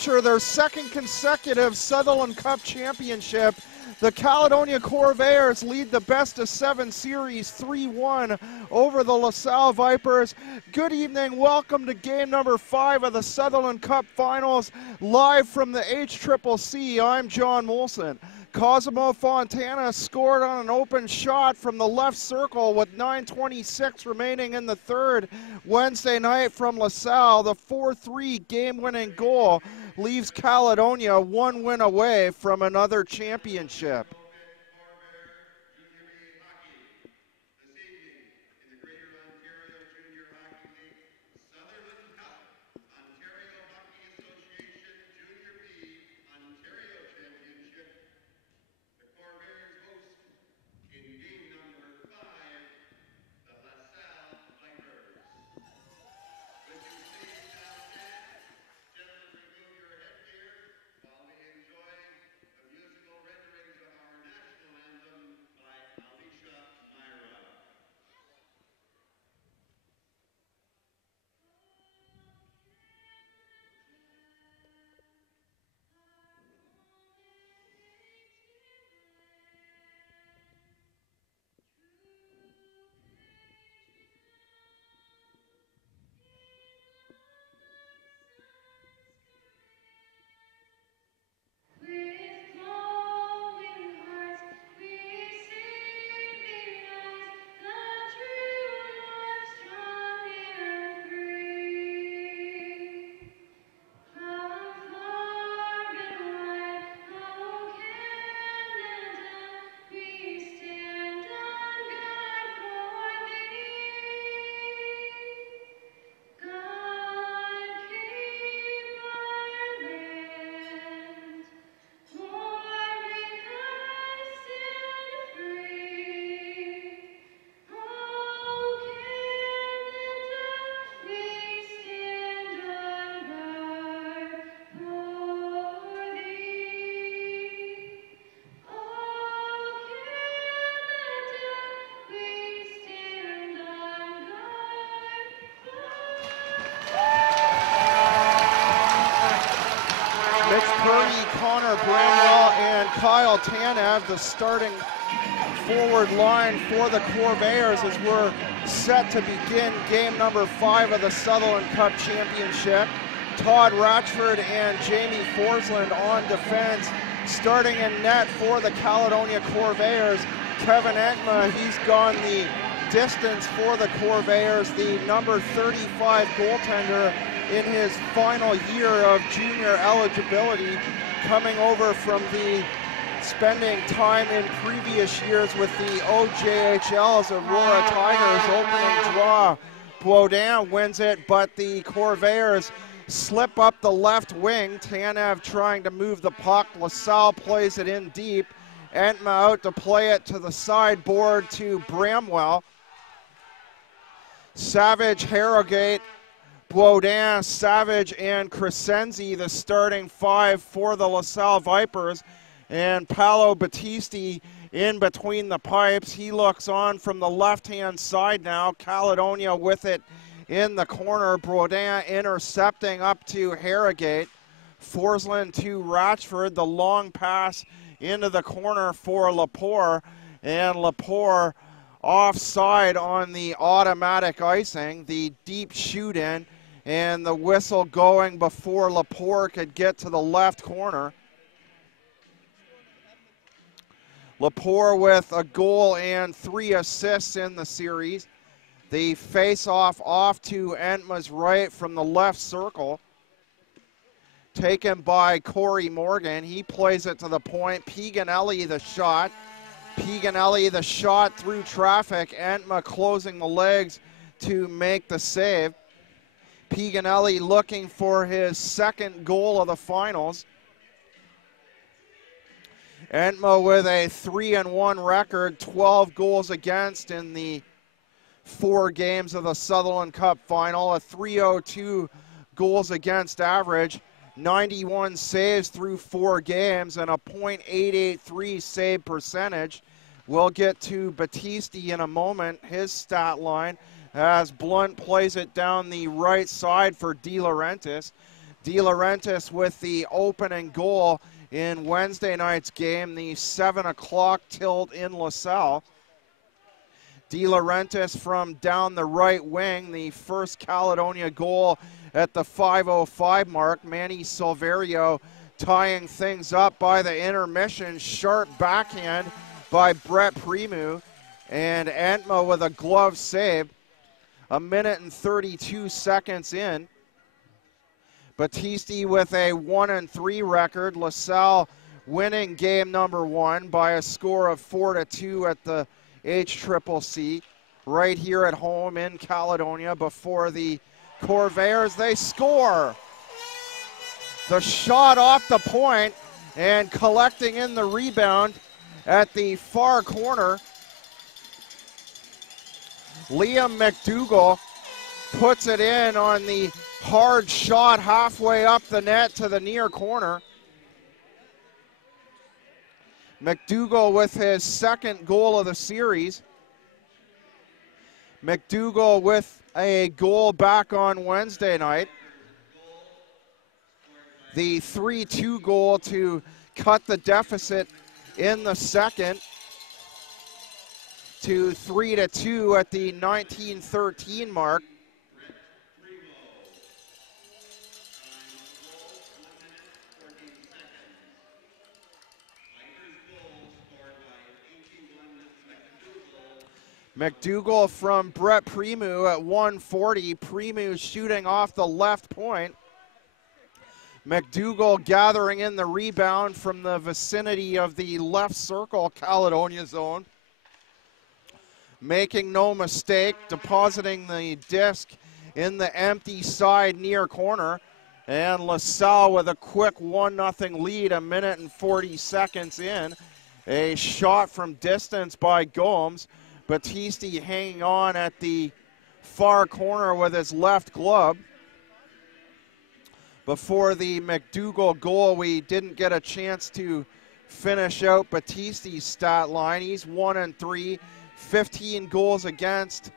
capture their second consecutive Sutherland Cup championship. The Caledonia Corvairs lead the best-of-7 series 3-1 over the LaSalle Vipers. Good evening. Welcome to game number 5 of the Sutherland Cup Finals, live from the HCCC. I'm John Molson. Cosimo Fontana scored on an open shot from the left circle with 9:26 remaining in the third Wednesday night from LaSalle. The 4-3 game-winning goal leaves Caledonia one win away from another championship. Bramwell and Kyle Tanev, the starting forward line for the Corvairs, as we're set to begin game number 5 of the Sutherland Cup Championship. Todd Ratchford and Jamie Forsland on defense. Starting in net for the Caledonia Corvairs, Kevin Entma. He's gone the distance for the Corvairs, the number 35 goaltender in his final year of junior eligibility, coming over from the spending time in previous years with the OJHL's Aurora Tigers. Opening draw, Baudin wins it, but the Corvairs slip up the left wing. Tanev trying to move the puck. LaSalle plays it in deep. Entma out to play it to the sideboard to Bramwell. Savage, Harrogate, Baudin, Savage, and Crescenzi, the starting 5 for the LaSalle Vipers. And Paolo Battisti in between the pipes. He looks on from the left-hand side now. Caledonia with it in the corner. Baudin intercepting up to Harrogate. Forsland to Ratchford. The long pass into the corner for Lepore. And Lepore offside on the automatic icing. The deep shoot in. And the whistle going before Lepore could get to the left corner. Lepore with a goal and 3 assists in the series. The face-off off to Entma's right from the left circle. Taken by Corey Morgan. He plays it to the point. Piganelli the shot. Piganelli the shot through traffic. Entma closing the legs to make the save. Piganelli looking for his second goal of the finals. Entma with a 3-1 record, 12 goals against in the 4 games of the Sutherland Cup final, a .302 goals against average, 91 saves through 4 games, and a .883 save percentage. We'll get to Battisti in a moment, his stat line, as Blunt plays it down the right side for De Laurentiis. De Laurentiis with the opening goal in Wednesday night's game, the 7 o'clock tilt in LaSalle. De Laurentiis from down the right wing, the first Caledonia goal at the 5:05 mark. Manny Silverio tying things up by the intermission. Sharp backhand by Brett Primu, and Entma with a glove save. 1:32 in. Battisti with a 1-3 record. LaSalle winning game number 1 by a score of 4-2 at the HCCC right here at home in Caledonia before the Corvairs. They score. The shot off the point and collecting in the rebound at the far corner. Liam McDougall puts it in on the hard shot halfway up the net to the near corner. McDougall with his second goal of the series. McDougall with a goal back on Wednesday night. The 3-2 goal to cut the deficit in the second to 3-2 at the 19:13 mark. McDougall from Brett Primu at 140. Primu shooting off the left point. McDougall gathering in the rebound from the vicinity of the left circle Caledonia zone. Making no mistake, depositing the disc in the empty side near corner. And LaSalle with a quick 1-0 lead, 1:40 in. A shot from distance by Gomes. Battisti hanging on at the far corner with his left glove. Before the McDougall goal, we didn't get a chance to finish out Battisti's stat line. He's 1-3, 15 goals against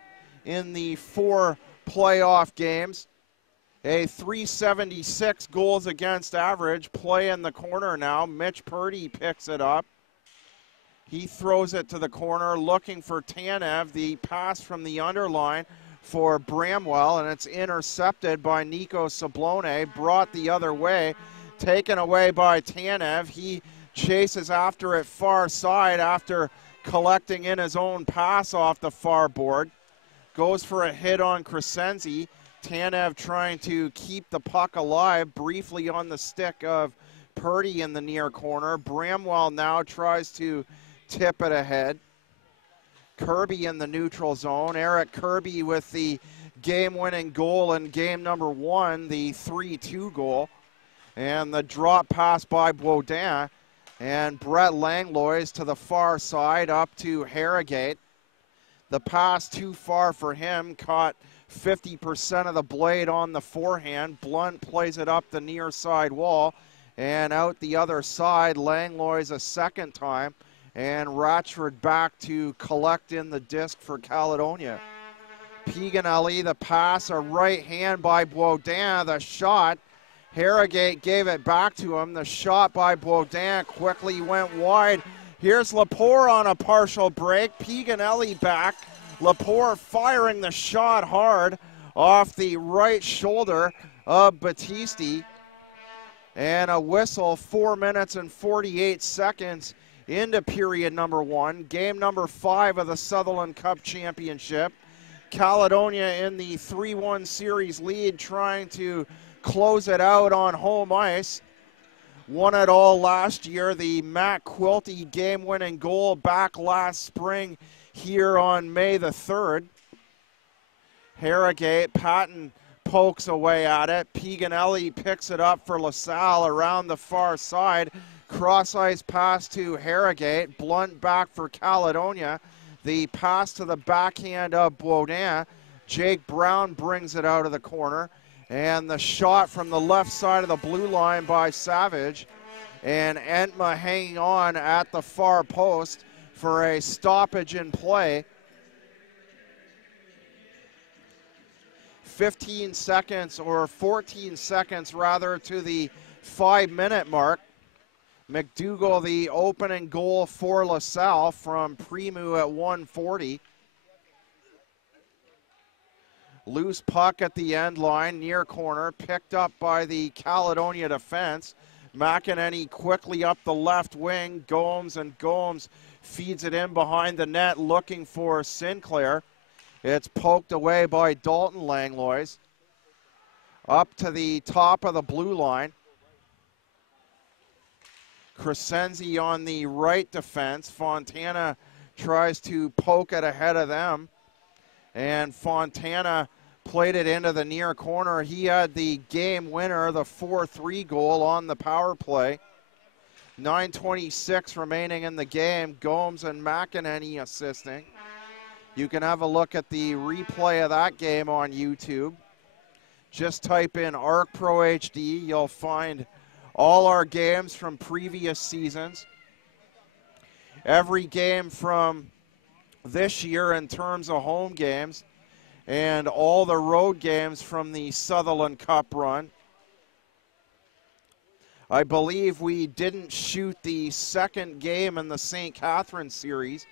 in the 4 playoff games. A .376 goals against average. Play in the corner now. Mitch Purdy picks it up. He throws it to the corner, looking for Tanev. The pass from the underline for Bramwell, and it's intercepted by Nico Sablone, brought the other way, taken away by Tanev. He chases after it far side after collecting in his own pass off the far board. Goes for a hit on Crescenzi. Tanev trying to keep the puck alive, briefly on the stick of Purdy in the near corner. Bramwell now tries to tip it ahead. Kirby in the neutral zone. Eric Kirby with the game-winning goal in game number 1, the 3-2 goal. And the drop pass by Baudin. And Brett Langlois to the far side up to Harrogate. The pass too far for him, caught 50% of the blade on the forehand. Blunt plays it up the near side wall. And out the other side, Langlois a second time. And Ratchford back to collect in the disc for Caledonia. Piganelli, the pass, a right hand by Baudin, the shot. Harrogate gave it back to him. The shot by Baudin quickly went wide. Here's Lepore on a partial break. Piganelli back. Lepore firing the shot hard off the right shoulder of Battisti. And a whistle, 4 minutes and 48 seconds into period number 1, game number 5 of the Sutherland Cup Championship. Caledonia in the 3-1 series lead, trying to close it out on home ice. Won it all last year. The Matt Quilty game-winning goal back last spring here on May the 3rd. Harrogate, Patton pokes away at it. Piganelli picks it up for LaSalle around the far side. Cross-ice pass to Harrogate. Blunt back for Caledonia. The pass to the backhand of Baudin. Jake Brown brings it out of the corner. And the shot from the left side of the blue line by Savage. And Entma hanging on at the far post for a stoppage in play. 15 seconds, or 14 seconds rather, to the 5-minute mark. McDougall, the opening goal for LaSalle from Primu at 1:40. Loose puck at the end line, near corner, picked up by the Caledonia defense. McEnany quickly up the left wing. Gomes feeds it in behind the net, looking for Sinclair. It's poked away by Dalton Langlois. Up to the top of the blue line. Crescenzi on the right defense. Fontana tries to poke it ahead of them. And Fontana played it into the near corner. He had the game winner, the 4-3 goal on the power play. 9:26 remaining in the game. Gomes and McEnany assisting. You can have a look at the replay of that game on YouTube. Just type in ARC Pro HD. You'll find all our games from previous seasons. Every game from this year in terms of home games, and all the road games from the Sutherland Cup run. I believe we didn't shoot the second game in the St. Catherine series.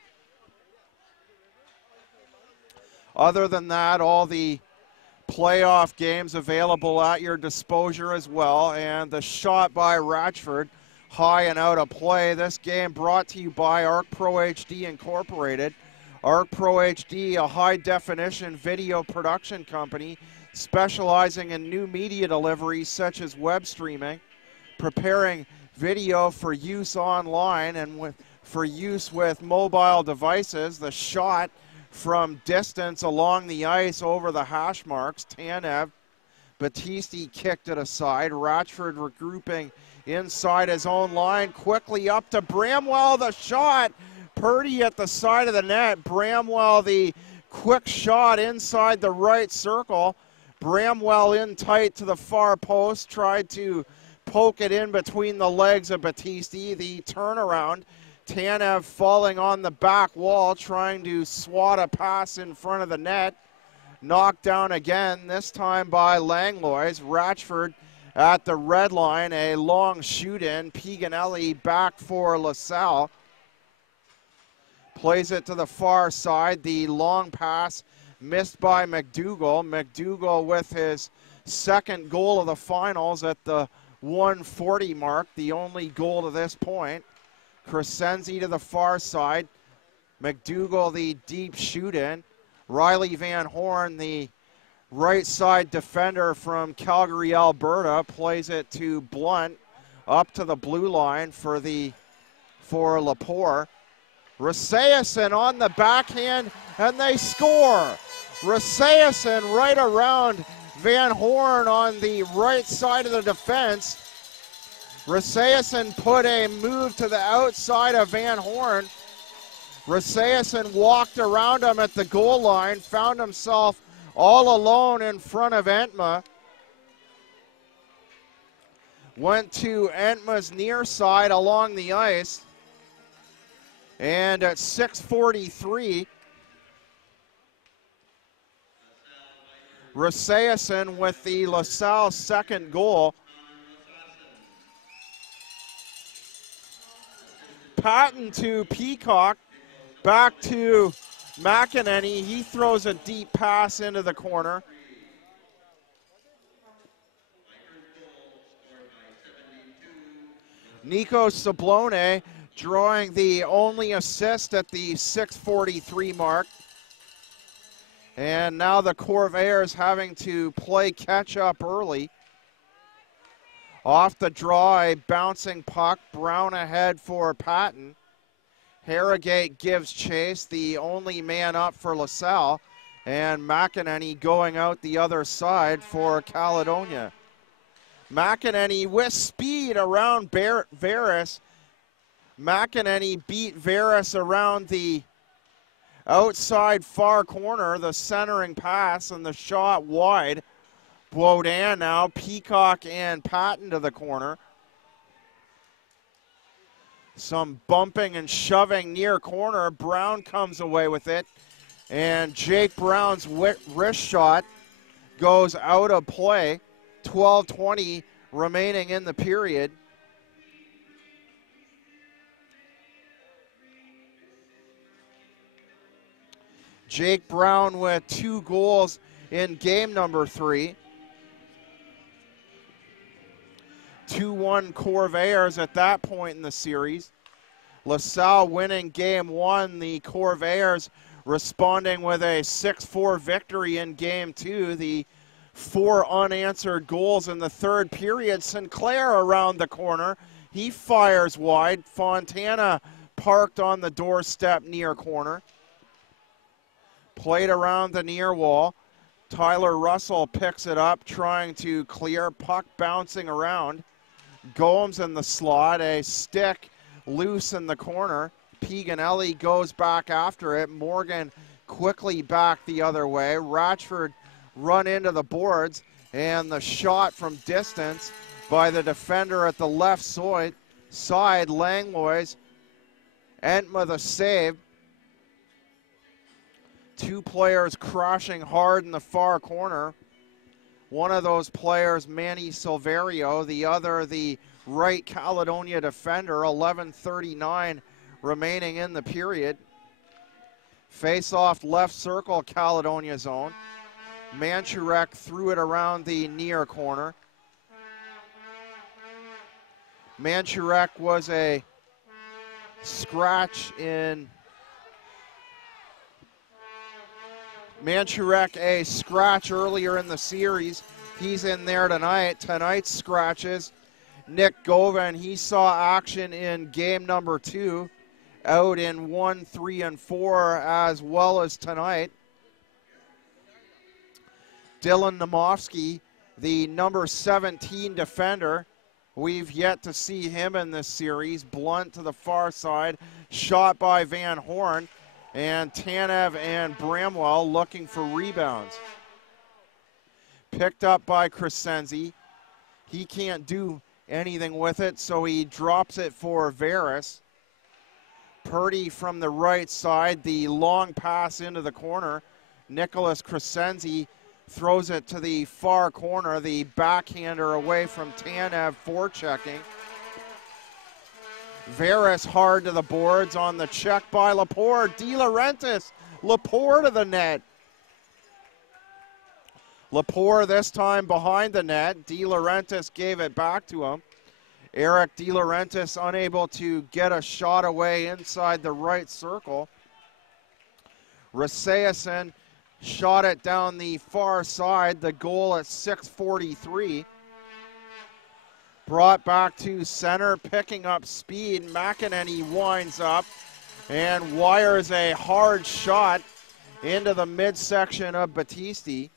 Other than that, all the playoff games available at your disposal as well. And the shot by Ratchford, high and out of play. This game brought to you by ARC Pro HD Incorporated. ARC Pro HD, a high-definition video production company specializing in new media deliveries such as web streaming, preparing video for use online and for use with mobile devices. The shot from distance along the ice over the hash marks. Tanev, Battisti kicked it aside. Ratchford regrouping inside his own line. Quickly up to Bramwell, the shot. Purdy at the side of the net. Bramwell, the quick shot inside the right circle. Bramwell in tight to the far post. Tried to poke it in between the legs of Battisti. The turnaround. Tanev falling on the back wall, trying to swat a pass in front of the net. Knocked down again, this time by Langlois. Ratchford at the red line, a long shoot-in. Piganelli back for LaSalle. Plays it to the far side. The long pass missed by McDougall. McDougall with his second goal of the finals at the 1:40 mark, the only goal to this point. Crescenzi to the far side. McDougall, the deep shoot-in. Riley Van Horn, the right side defender from Calgary, Alberta, plays it to Blunt up to the blue line for Lepore. Rasayason on the backhand, and they score. Rasayason right around Van Horn on the right side of the defense. Rasayason put a move to the outside of Van Horn. Rasayason walked around him at the goal line, found himself all alone in front of Entma. Went to Entma's near side along the ice. And at 6:43, Rasayason with the LaSalle second goal. Patton to Peacock, back to McEnany. He throws a deep pass into the corner. Nico Sablone drawing the only assist at the 6:43 mark. And now the Corvairs having to play catch up early. Off the draw, a bouncing puck. Brown ahead for Patton. Harrogate gives chase, the only man up for LaSalle. And McEnany going out the other side for Caledonia. McEnany with speed around Veras. McEnany beat Veras around the outside far corner, the centering pass, and the shot wide. Boudin now, Peacock and Patton to the corner. Some bumping and shoving near corner. Brown comes away with it. And Jake Brown's wrist shot goes out of play. 12:20 remaining in the period. Jake Brown with 2 goals in game number 3. 2-1 Corvairs at that point in the series. LaSalle winning game 1. The Corvairs responding with a 6-4 victory in game 2. The 4 unanswered goals in the third period. Sinclair around the corner. He fires wide. Fontana parked on the doorstep near corner. Played around the near wall. Tyler Russell picks it up, trying to clear. Puck bouncing around. Gomes in the slot. A stick loose in the corner. Piganelli goes back after it. Morgan quickly back the other way. Ratchford run into the boards, and the shot from distance by the defender at the left side. Langlois. Entma the save. 2 players crashing hard in the far corner. One of those players, Manny Silverio, the other, the right Caledonia defender. 11:39 remaining in the period. Face-off left circle, Caledonia zone. Manchurek threw it around the near corner. Manchurek was a scratch in... Manchurek a scratch earlier in the series. He's in there tonight. Tonight's scratches. Nick Govan, he saw action in game number 2. Out in 1, 3, and 4 as well as tonight. Dylan Nomofsky, the number 17 defender. We've yet to see him in this series. Blunt to the far side. Shot by Van Horn. And Tanev and Bramwell looking for rebounds. Picked up by Crescenzi. He can't do anything with it, so he drops it for Veras. Purdy from the right side, the long pass into the corner. Nicholas Crescenzi throws it to the far corner, the backhander away from Tanev, forechecking. Veras hard to the boards on the check by Laporte. De Laurentiis, Laporte to the net. Laporte this time behind the net. De Laurentiis gave it back to him. Eric De Laurentiis unable to get a shot away inside the right circle. Raseason shot it down the far side. The goal at 6:43. Brought back to center, picking up speed. McEnany winds up and wires a hard shot into the midsection of Battisti.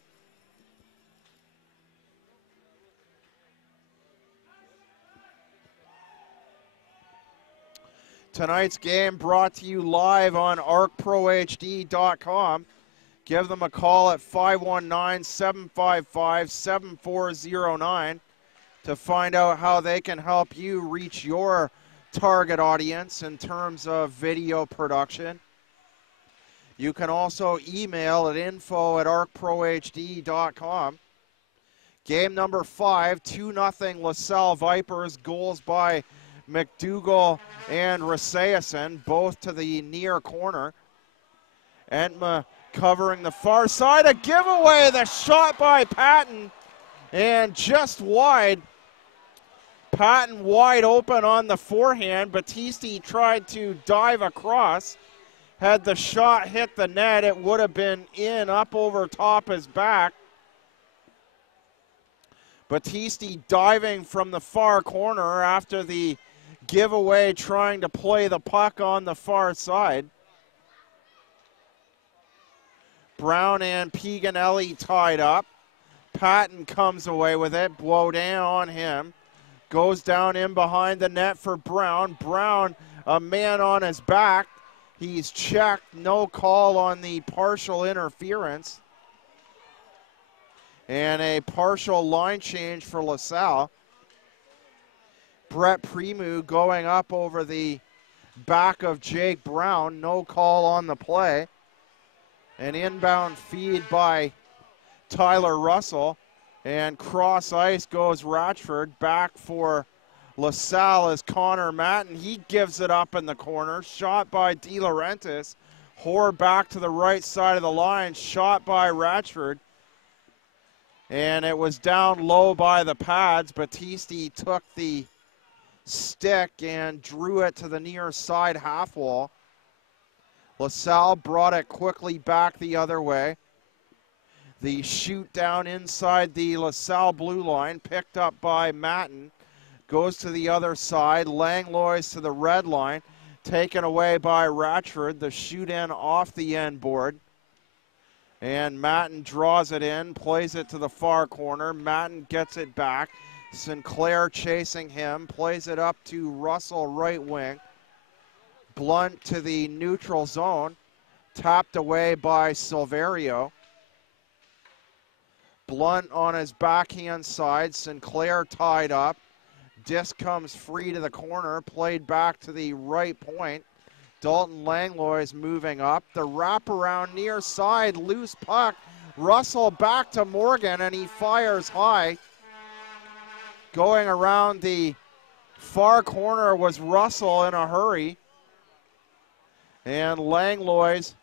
Tonight's game brought to you live on arcprohd.com. Give them a call at 519-755-7409 to find out how they can help you reach your target audience in terms of video production. You can also email at info@arcprohd.com. Game number 5, 2-0 LaSalle Vipers. Goals by McDougall and Raseason, both to the near corner. Entma covering the far side. A giveaway, the shot by Patton, and just wide. Patton wide open on the forehand. Battisti tried to dive across. Had the shot hit the net, it would have been in, up over top his back. Battisti diving from the far corner after the giveaway, trying to play the puck on the far side. Brown and Piganelli tied up. Patton comes away with it. Baudin on him. Goes down in behind the net for Brown. Brown, a man on his back. He's checked. No call on the partial interference. And a partial line change for LaSalle. Brett Premu going up over the back of Jake Brown. No call on the play. An inbound feed by Tyler Russell. And cross ice goes Ratchford. Back for LaSalle is Connor Matten. He gives it up in the corner. Shot by De Laurentiis. Hoare back to the right side of the line. Shot by Ratchford. And it was down low by the pads. Battisti took the stick and drew it to the near side half wall. LaSalle brought it quickly back the other way. The shoot down inside the LaSalle blue line, picked up by Matten, goes to the other side. Langlois to the red line, taken away by Ratchford. The shoot in off the end board. And Matten draws it in, plays it to the far corner. Matten gets it back. Sinclair chasing him, plays it up to Russell right wing. Blunt to the neutral zone, tapped away by Silverio. Blunt on his backhand side, Sinclair tied up. Disc comes free to the corner, played back to the right point. Dalton Langlois moving up. The wraparound near side, loose puck. Russell back to Morgan, and he fires high. Going around the far corner was Russell in a hurry. And Langlois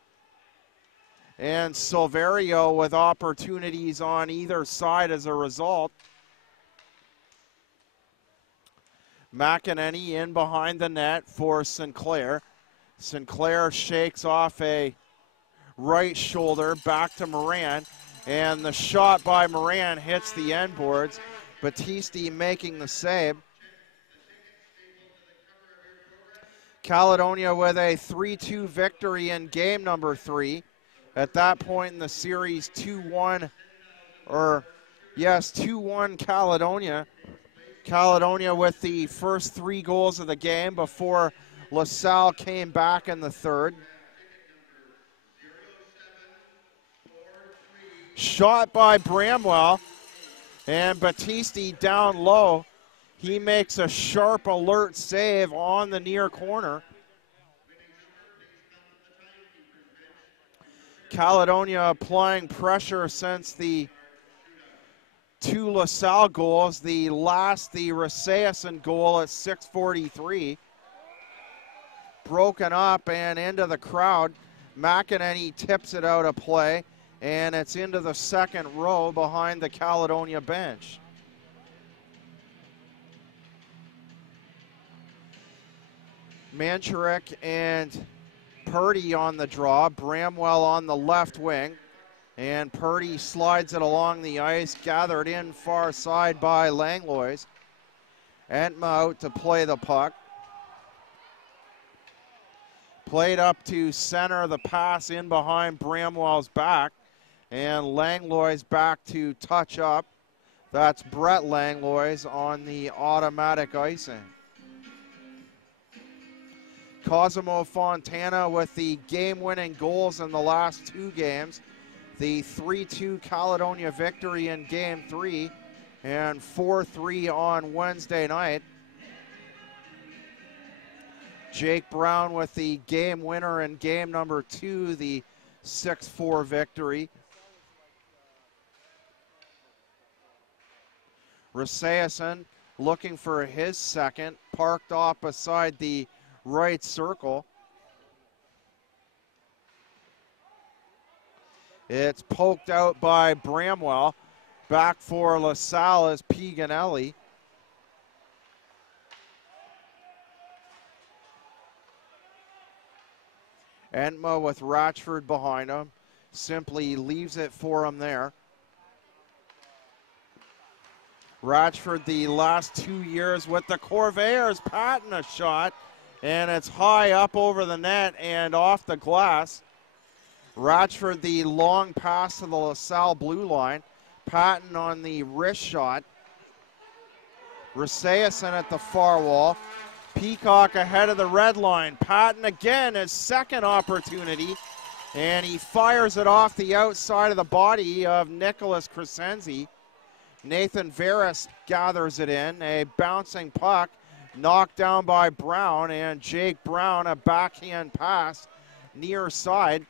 and Silverio with opportunities on either side as a result. McEnany in behind the net for Sinclair. Sinclair shakes off a right shoulder back to Moran, and the shot by Moran hits the end boards. Battisti making the save. Caledonia with a 3-2 victory in game number 3. At that point in the series, 2-1 Caledonia. Caledonia with the first 3 goals of the game before LaSalle came back in the third. Shot by Bramwell, and Battisti down low. He makes a sharp alert save on the near corner. Caledonia applying pressure since the 2 LaSalle goals. The Raseason goal at 6:43. Broken up and into the crowd. McEnany tips it out of play, and it's into the second row behind the Caledonia bench. Manchurick and Purdy on the draw. Bramwell on the left wing. And Purdy slides it along the ice, gathered in far side by Langlois. Entma out to play the puck. Played up to center, the pass in behind Bramwell's back. And Langlois back to touch up. That's Brett Langlois on the automatic icing. Cosimo Fontana with the game-winning goals in the last 2 games. The 3-2 Caledonia victory in Game 3 and 4-3 on Wednesday night. Jake Brown with the game winner in game number 2, the 6-4 victory. Raseason looking for his second, parked off beside the right circle. It's poked out by Bramwell. Back for LaSalle is Piganelli. Entma with Ratchford behind him. Simply leaves it for him there. Ratchford the last 2 years with the Corvairs, patting a shot, and it's high up over the net and off the glass. Ratchford the long pass to the LaSalle blue line. Patton on the wrist shot. Raseason at the far wall. Peacock ahead of the red line. Patton again, his second opportunity, and he fires it off the outside of the body of Nicholas Crescenzi. Nathan Veras gathers it in. A bouncing puck knocked down by Brown, and Jake Brown a backhand pass near side.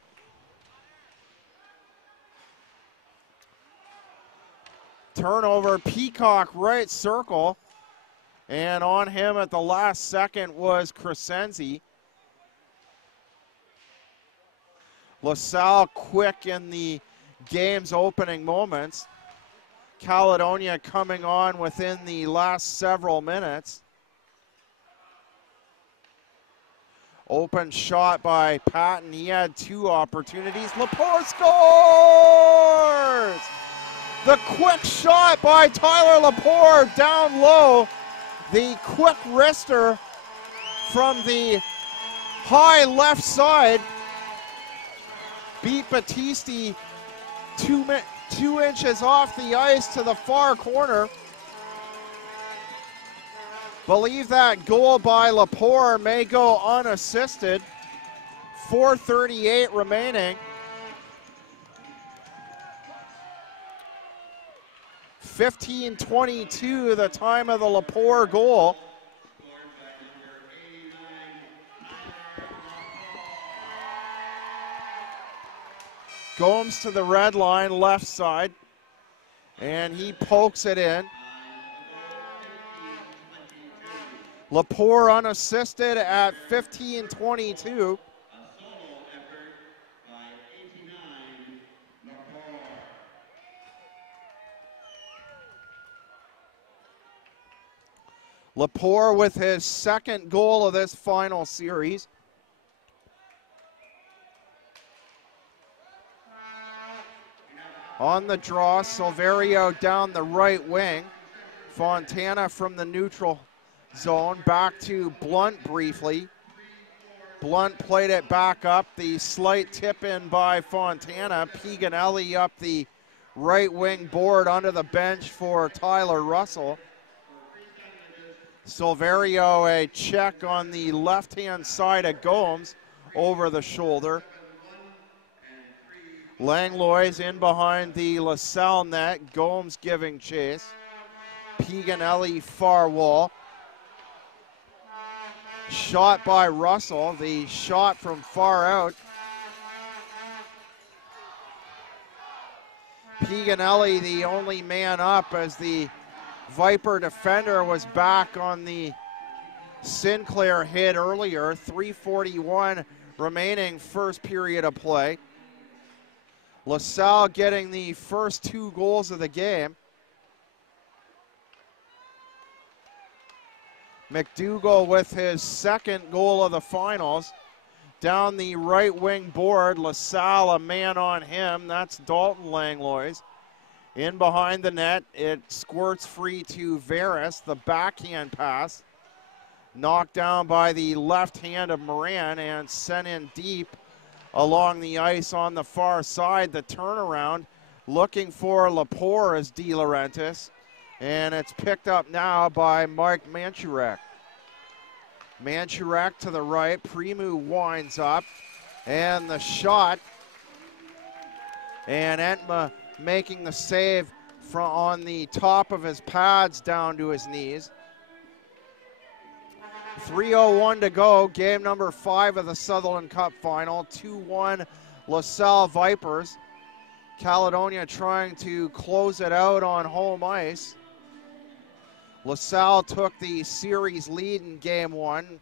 Turnover, Peacock right circle. And on him at the last second was Crescenzi. LaSalle quick in the game's opening moments. Caledonia coming on within the last several minutes. Open shot by Patton. He had 2 opportunities. Lepore scores! The quick shot by Tyler Lepore down low. The quick wrister from the high left side beat Battisti 2 inches off the ice to the far corner. Believe that goal by Lepore may go unassisted. 4:38 remaining. 15:22 the time of the Lepore goal. Gomes to the red line, left side, and he pokes it in. Lepore unassisted at 15:22. Lepore with his second goal of this final series. On the draw, Silverio down the right wing. Fontana from the neutral zone, back to Blunt briefly. Blunt played it back up, the slight tip in by Fontana. Piganelli up the right wing board under the bench for Tyler Russell. Silverio a check on the left-hand side of Gomes over the shoulder. Langlois in behind the LaSalle net. Gomes giving chase. Piganelli far wall. Shot by Russell. The shot from far out. Piganelli the only man up as the Viper defender was back on the Sinclair hit earlier. 3:41 remaining first period of play. LaSalle getting the first 2 goals of the game. McDougall with his second goal of the finals. Down the right wing board, LaSalle a man on him. That's Dalton Langlois. In behind the net, it squirts free to Veras. The backhand pass knocked down by the left hand of Moran and sent in deep along the ice on the far side. The turnaround looking for Lepore as De Laurentiis, and it's picked up now by Mike Manchurek. Manchurek to the right, Primu winds up, and the shot, and Entma making the save from on the top of his pads down to his knees. 3:01 to go, game number 5 of the Sutherland Cup Final. 2-1 LaSalle Vipers. Caledonia trying to close it out on home ice. LaSalle took the series lead in game 1.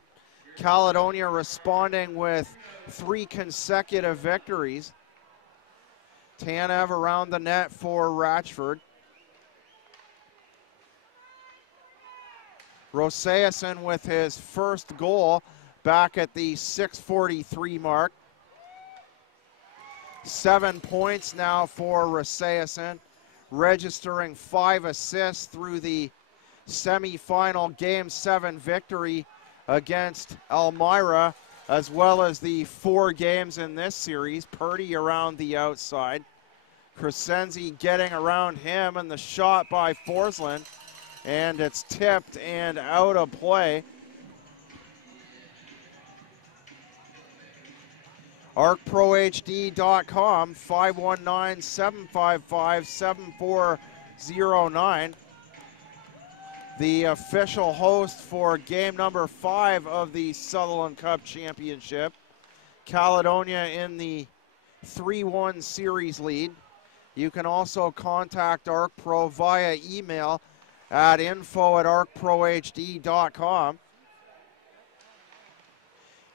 Caledonia responding with 3 consecutive victories. Tanev around the net for Ratchford. Roseason with his first goal back at the 6:43 mark. 7 points now for Roseason, registering 5 assists through the semifinal Game 7 victory against Elmira, as well as the 4 games in this series. Purdy around the outside. Crescenzi getting around him, and the shot by Forsland, and it's tipped and out of play. ArcProHD.com, 519-755-7409. The official host for game number 5 of the Sutherland Cup Championship. Caledonia in the 3-1 series lead. You can also contact ArcPro via email at info@arcprohd.com.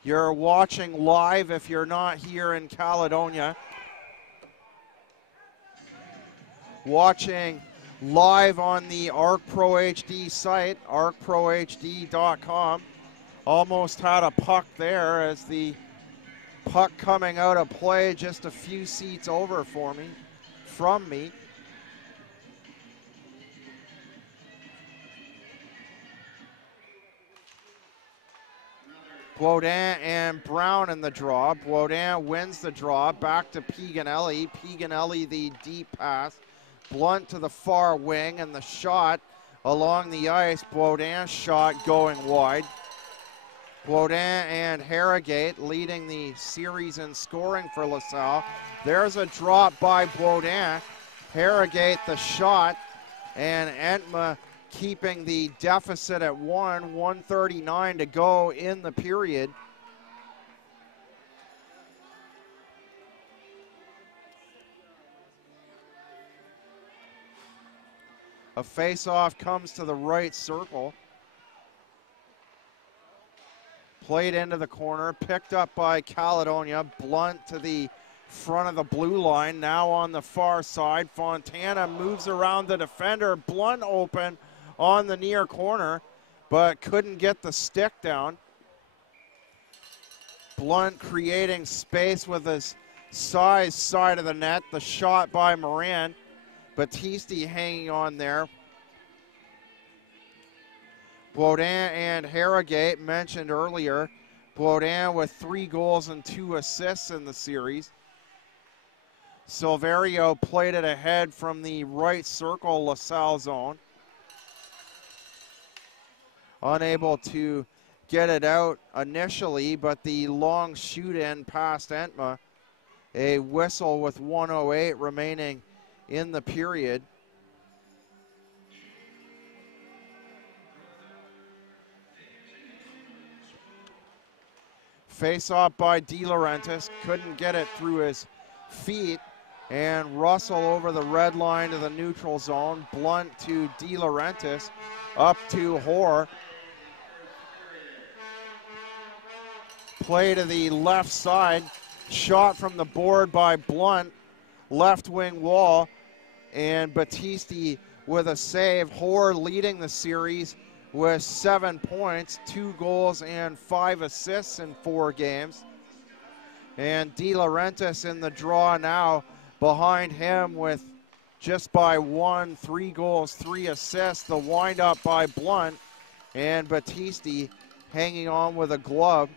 You're watching live if you're not here in Caledonia. Watching live on the ArcPro HD site, arcprohd.com. Almost had a puck there as the puck coming out of play just a few seats over from me. Baudin and Brown in the draw. Baudin wins the draw, back to Piganelli. Piganelli the deep pass. Blunt to the far wing, and the shot along the ice. Baudin's shot going wide. Baudin and Harrogate leading the series in scoring for LaSalle. There's a drop by Baudin. Harrogate the shot, and Entma keeping the deficit at 1:39 to go in the period. A face-off comes to the right circle. Played into the corner, picked up by Caledonia. Blunt to the front of the blue line, now on the far side. Fontana moves around the defender. Blunt open on the near corner, but couldn't get the stick down. Blunt creating space with his size side of the net. The shot by Moran. Battisti hanging on there. Baudin and Harrogate mentioned earlier. Baudin with 3 goals and 2 assists in the series. Silverio played it ahead from the right circle LaSalle zone. Unable to get it out initially, but the long shoot in past Entma. A whistle with 1:08 remaining in the period. Face off by De Laurentiis, couldn't get it through his feet, and Russell over the red line to the neutral zone. Blunt to De Laurentiis, up to Hoare. Play to the left side, shot from the board by Blunt, left wing wall, and Battisti with a save. Hoare leading the series with 7 points, 2 goals and 5 assists in 4 games. And De Laurentiis in the draw now behind him with just by 1, 3 goals, 3 assists. The windup by Blunt, and Battisti hanging on with a glove.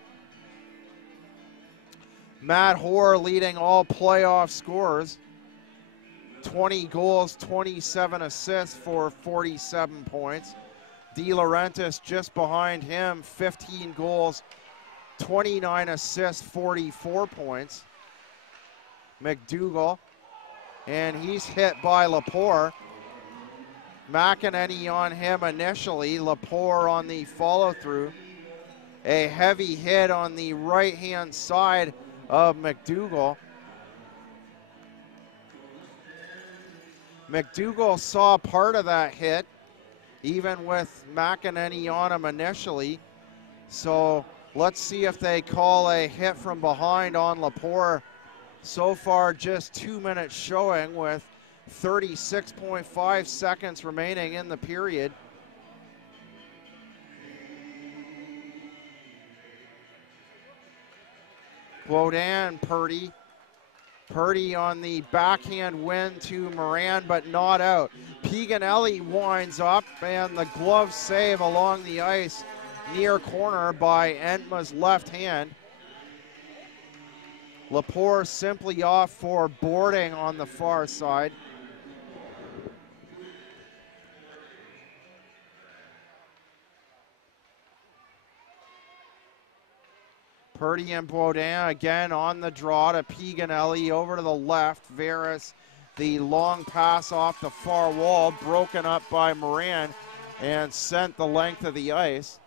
Matt Hoare leading all playoff scorers. 20 goals, 27 assists for 47 points. De Laurentiis just behind him, 15 goals, 29 assists, 44 points. McDougall, and he's hit by Lepore. McEnany on him initially, Lepore on the follow-through. A heavy hit on the right-hand side of McDougall. McDougall saw part of that hit, even with McEnany on him initially. So let's see if they call a hit from behind on Lepore. So far, just 2 minutes showing with 36.5 seconds remaining in the period. Baudin, Purdy. Purdy on the backhand win to Moran, but not out. Piganelli winds up, and the glove save along the ice near corner by Entma's left hand. Lepore simply off for boarding on the far side. Purdy and Baudin again on the draw to Piganelli over to the left. Veras, the long pass off the far wall, broken up by Moran and sent the length of the ice.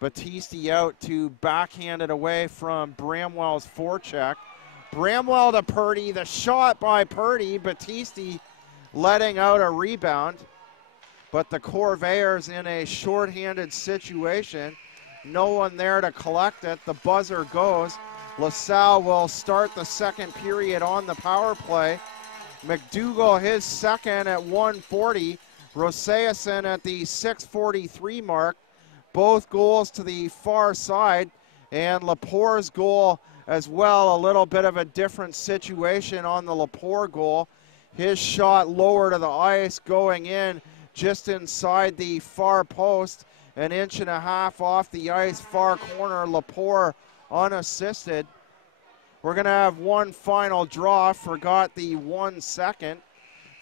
Battisti out to backhand it away from Bramwell's forecheck. Bramwell to Purdy, the shot by Purdy, Battisti letting out a rebound. But the Corvairs in a shorthanded situation. No one there to collect it. The buzzer goes. LaSalle will start the second period on the power play. McDougall his second at 1:40. Roseason at the 6:43 mark. Both goals to the far side. And Laporte's goal as well, a little bit of a different situation on the Laporte goal. His shot lower to the ice going in just inside the far post, an inch and a half off the ice, far corner, Laporte unassisted. We're gonna have one final draw, forgot the 1 second.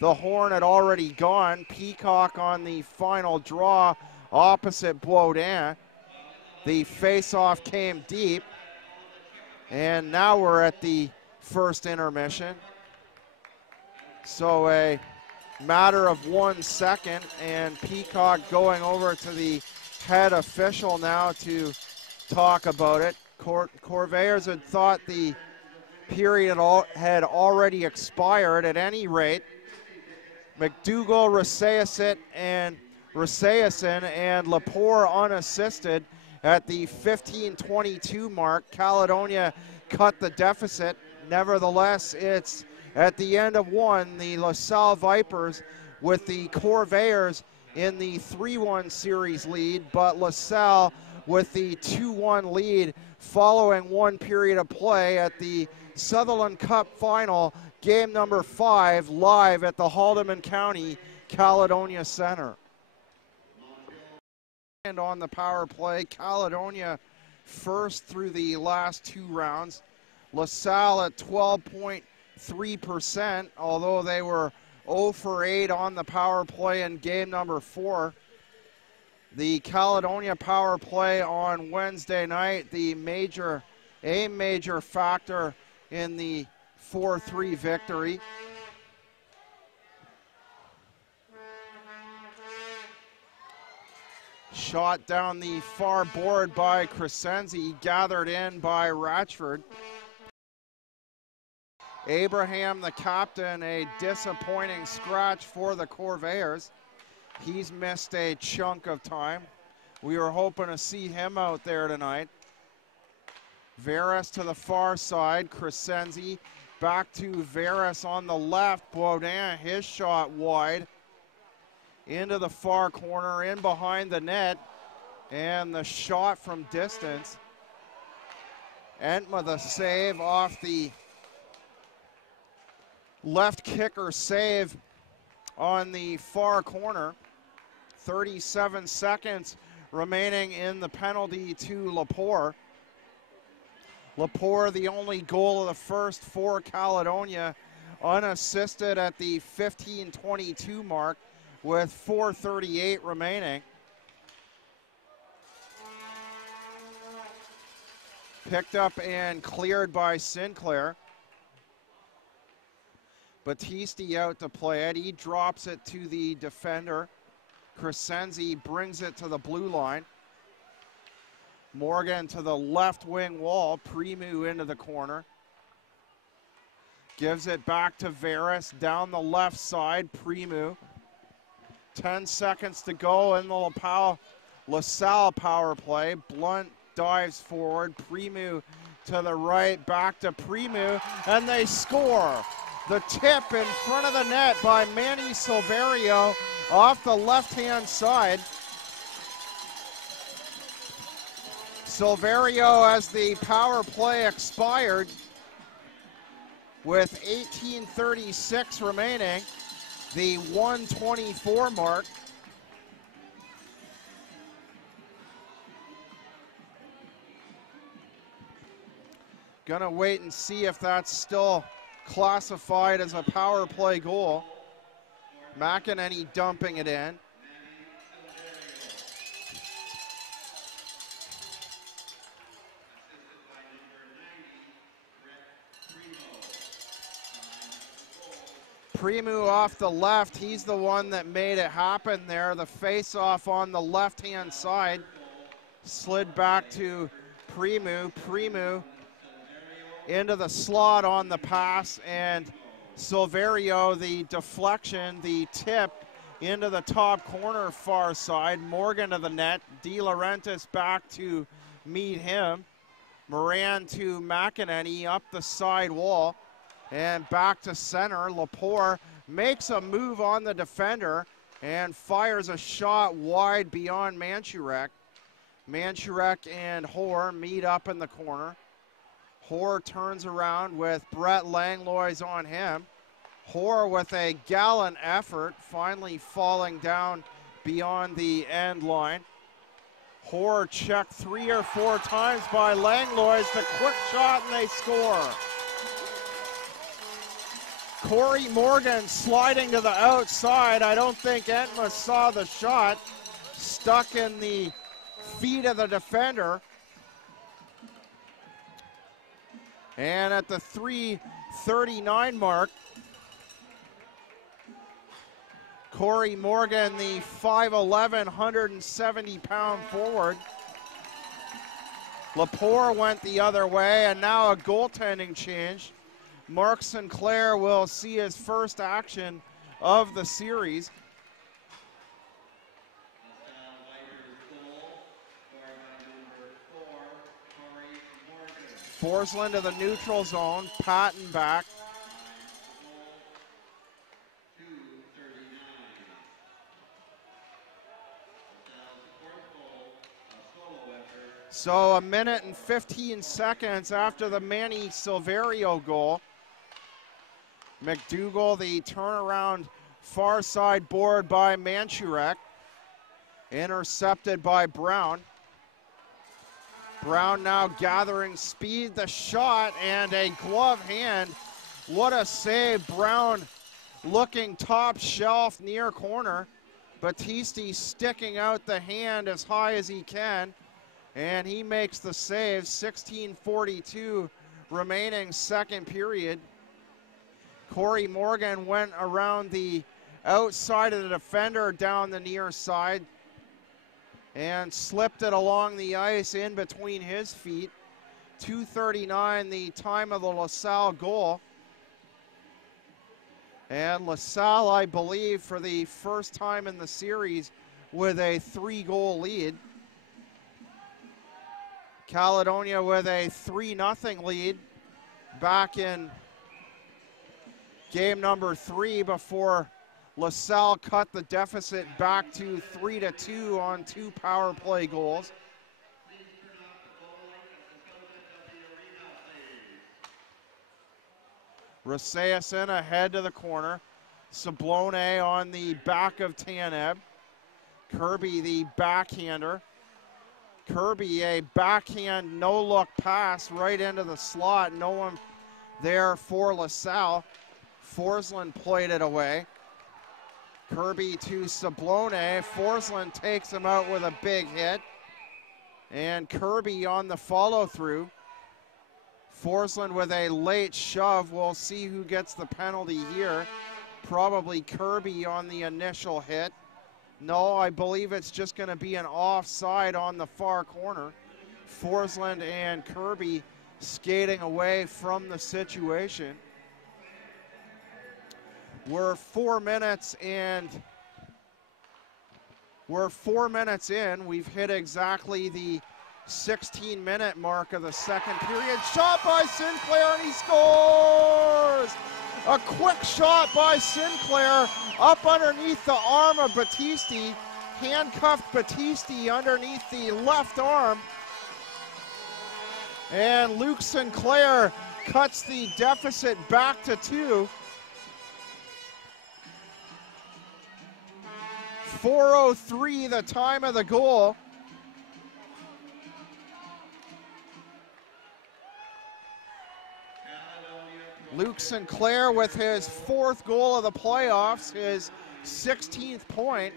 The horn had already gone. Peacock on the final draw opposite Baudin. The face-off came deep. And now we're at the first intermission. So a matter of 1 second, and Peacock going over to the head official now to talk about it. Corvairs had thought the period had already expired. At any rate, McDougall, Roseason and Laporte unassisted. At the 15:22 mark, Caledonia cut the deficit. Nevertheless, it's at the end of one, the LaSalle Vipers with the Corvairs in the 3-1 series lead, but LaSalle with the 2-1 lead following one period of play at the Sutherland Cup Final, game number 5, live at the Haldeman County Caledonia Center. And on the power play, Caledonia first through the last 2 rounds. LaSalle at 12.3%, although they were 0 for 8 on the power play in game number 4. The Caledonia power play on Wednesday night, a major factor in the 4-3 victory. Shot down the far board by Crescenzi, gathered in by Ratchford. Abraham, the captain, a disappointing scratch for the Corvairs. He's missed a chunk of time. We were hoping to see him out there tonight. Veras to the far side, Crescenzi back to Veras on the left. Baudin, his shot wide. Into the far corner, in behind the net, and the shot from distance. Entma the save off the left kicker save on the far corner. 37 seconds remaining in the penalty to Laporte. Laporte, the only goal of the first for Caledonia, unassisted at the 15:22 mark with 4:38 remaining. Picked up and cleared by Sinclair. Battisti out to play it. He drops it to the defender. Crescenzi brings it to the blue line. Morgan to the left wing wall. Primu into the corner. Gives it back to Veras down the left side. Primu. 10 seconds to go in the LaSalle power play. Blunt dives forward. Primu to the right, back to Primu, and they score. The tip in front of the net by Manny Silverio off the left-hand side. Silverio, as the power play expired with 18:36 remaining, the 1:24 mark. Gonna wait and see if that's still classified as a power play goal. McEnany dumping it in. Primu off the left, he's the one that made it happen there. The face-off on the left-hand side slid back to Primu. Primu into the slot on the pass, and Silverio, the deflection, the tip into the top corner far side. Morgan to the net. De Laurentiis back to meet him. Moran to McEnany up the side wall and back to center. Lepore makes a move on the defender and fires a shot wide beyond Manchurek. Manchurek and Hoare meet up in the corner. Hoare turns around with Brett Langlois on him. Hoare with a gallant effort, finally falling down beyond the end line. Hoare checked 3 or 4 times by Langlois, the quick shot, and they score. Corey Morgan sliding to the outside. I don't think Entma saw the shot. Stuck in the feet of the defender. And at the 3:39 mark, Corey Morgan, the 5'11", 170-pound forward. Lepore went the other way, and now a goaltending change. Mark Sinclair will see his first action of the series. Forsland to the neutral zone, Patton back. So 1 minute and 15 seconds after the Manny Silverio goal. McDougall, the turnaround far side board by Manchurek. Intercepted by Brown. Brown now gathering speed, the shot, and a glove hand. What a save. Brown looking top shelf near corner. Battisti sticking out the hand as high as he can, and he makes the save. 16:42 remaining second period. Corey Morgan went around the outside of the defender down the near side and slipped it along the ice in between his feet. 2:39 the time of the LaSalle goal. And LaSalle, I believe, for the first time in the series with a 3-goal lead. Caledonia with a 3-0 lead back in game number 3 before LaSalle cut the deficit back to 3-2 on 2 power play goals. Raseasin ahead to the corner. Sablone on the back of Tanev. Kirby, the backhander. Kirby, a backhand no-look pass right into the slot. No one there for LaSalle. Forsland played it away. Kirby to Sablone. Forsland takes him out with a big hit. And Kirby on the follow-through. Forsland with a late shove. We'll see who gets the penalty here. Probably Kirby on the initial hit. No, I believe it's just going to be an offside on the far corner. Forsland and Kirby skating away from the situation. We're 4 minutes in. We've hit exactly the 16-minute mark of the second period. Shot by Sinclair, and he scores! A quick shot by Sinclair up underneath the arm of Battisti. Handcuffed Battisti underneath the left arm. And Luke Sinclair cuts the deficit back to 2. 4:03 the time of the goal. Luke Sinclair with his 4th goal of the playoffs, his 16th point.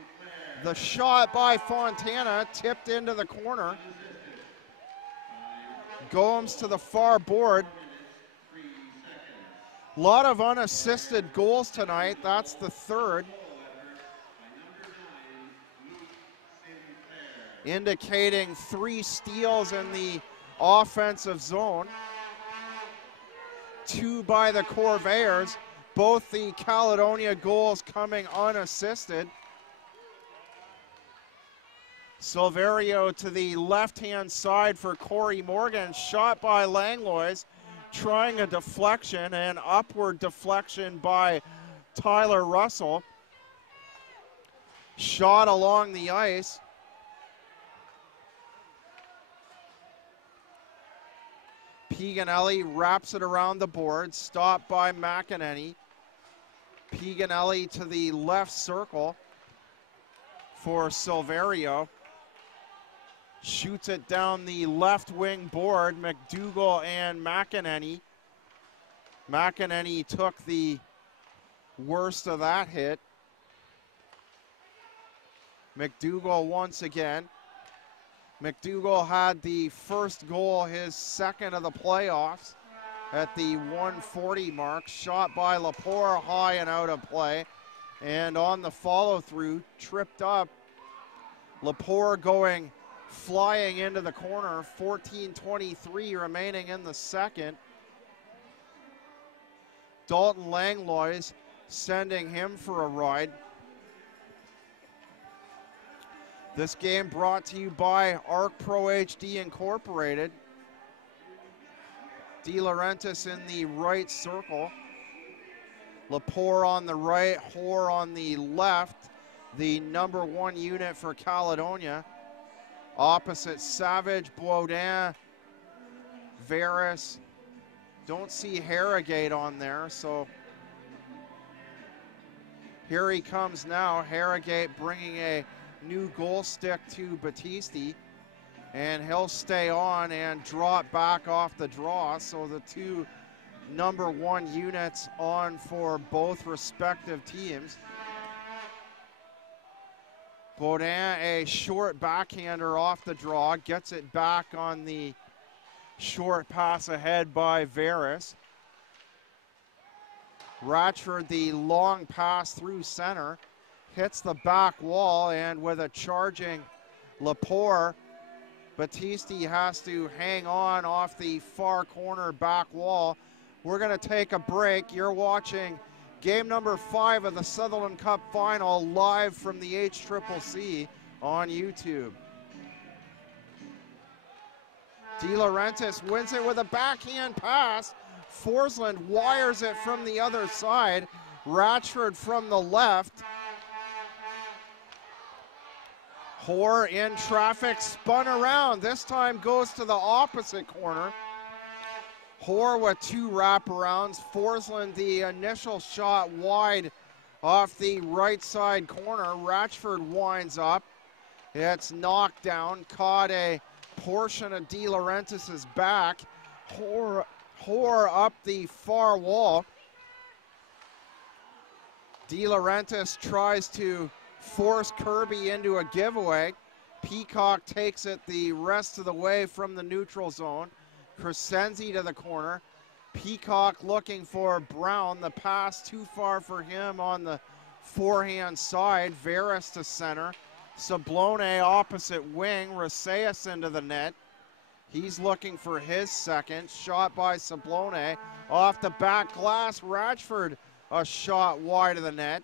The shot by Fontana tipped into the corner. Gomes to the far board. A lot of unassisted goals tonight. That's the 3rd. Indicating 3 steals in the offensive zone. 2 by the Corvairs. Both the Caledonia goals coming unassisted. Silverio to the left-hand side for Corey Morgan. Shot by Langlois, trying a deflection, and upward deflection by Tyler Russell. Shot along the ice. Piganelli wraps it around the board, stopped by McEnany. Piganelli to the left circle for Silverio. Shoots it down the left wing board, McDougall and McEnany. McEnany took the worst of that hit. McDougall once again. McDougall had the first goal, his second of the playoffs, at the 140 mark. Shot by Lepore, high and out of play. And on the follow-through, tripped up. Lepore going flying into the corner. 14:23 remaining in the second. Dalton Langlois sending him for a ride. This game brought to you by Arc Pro HD Incorporated. De Laurentiis in the right circle. Lepore on the right, Hoare on the left. The number 1 unit for Caledonia. Opposite Savage, Baudin, Veris. Don't see Harrogate on there, so here he comes now. Harrogate bringing a new goal stick to Battisti, and he'll stay on and drop back off the draw. So the 2 number 1 units on for both respective teams. Baudin, a short backhander off the draw, gets it back on the short pass ahead by Veris. Ratchford, the long pass through center, hits the back wall, and with a charging Lepore, Battisti has to hang on off the far corner back wall. We're going to take a break. You're watching game number 5 of the Sutherland Cup Final live from the HCCC on YouTube. De Laurentiis wins it with a backhand pass. Forsland wires it from the other side. Ratchford from the left. Hoare in traffic, spun around. This time goes to the opposite corner. Hoare with 2 wraparounds. Forsland, the initial shot wide off the right side corner. Ratchford winds up. It's knocked down. Caught a portion of De Laurentiis' back. Hoare up the far wall. De Laurentiis tries to force Kirby into a giveaway. Peacock takes it the rest of the way from the neutral zone. Crescenzi to the corner. Peacock looking for Brown. The pass too far for him on the forehand side. Veris to center. Sablone opposite wing. Raseus into the net. He's looking for his second. Shot by Sablone. Off the back glass. Ratchford a shot wide of the net.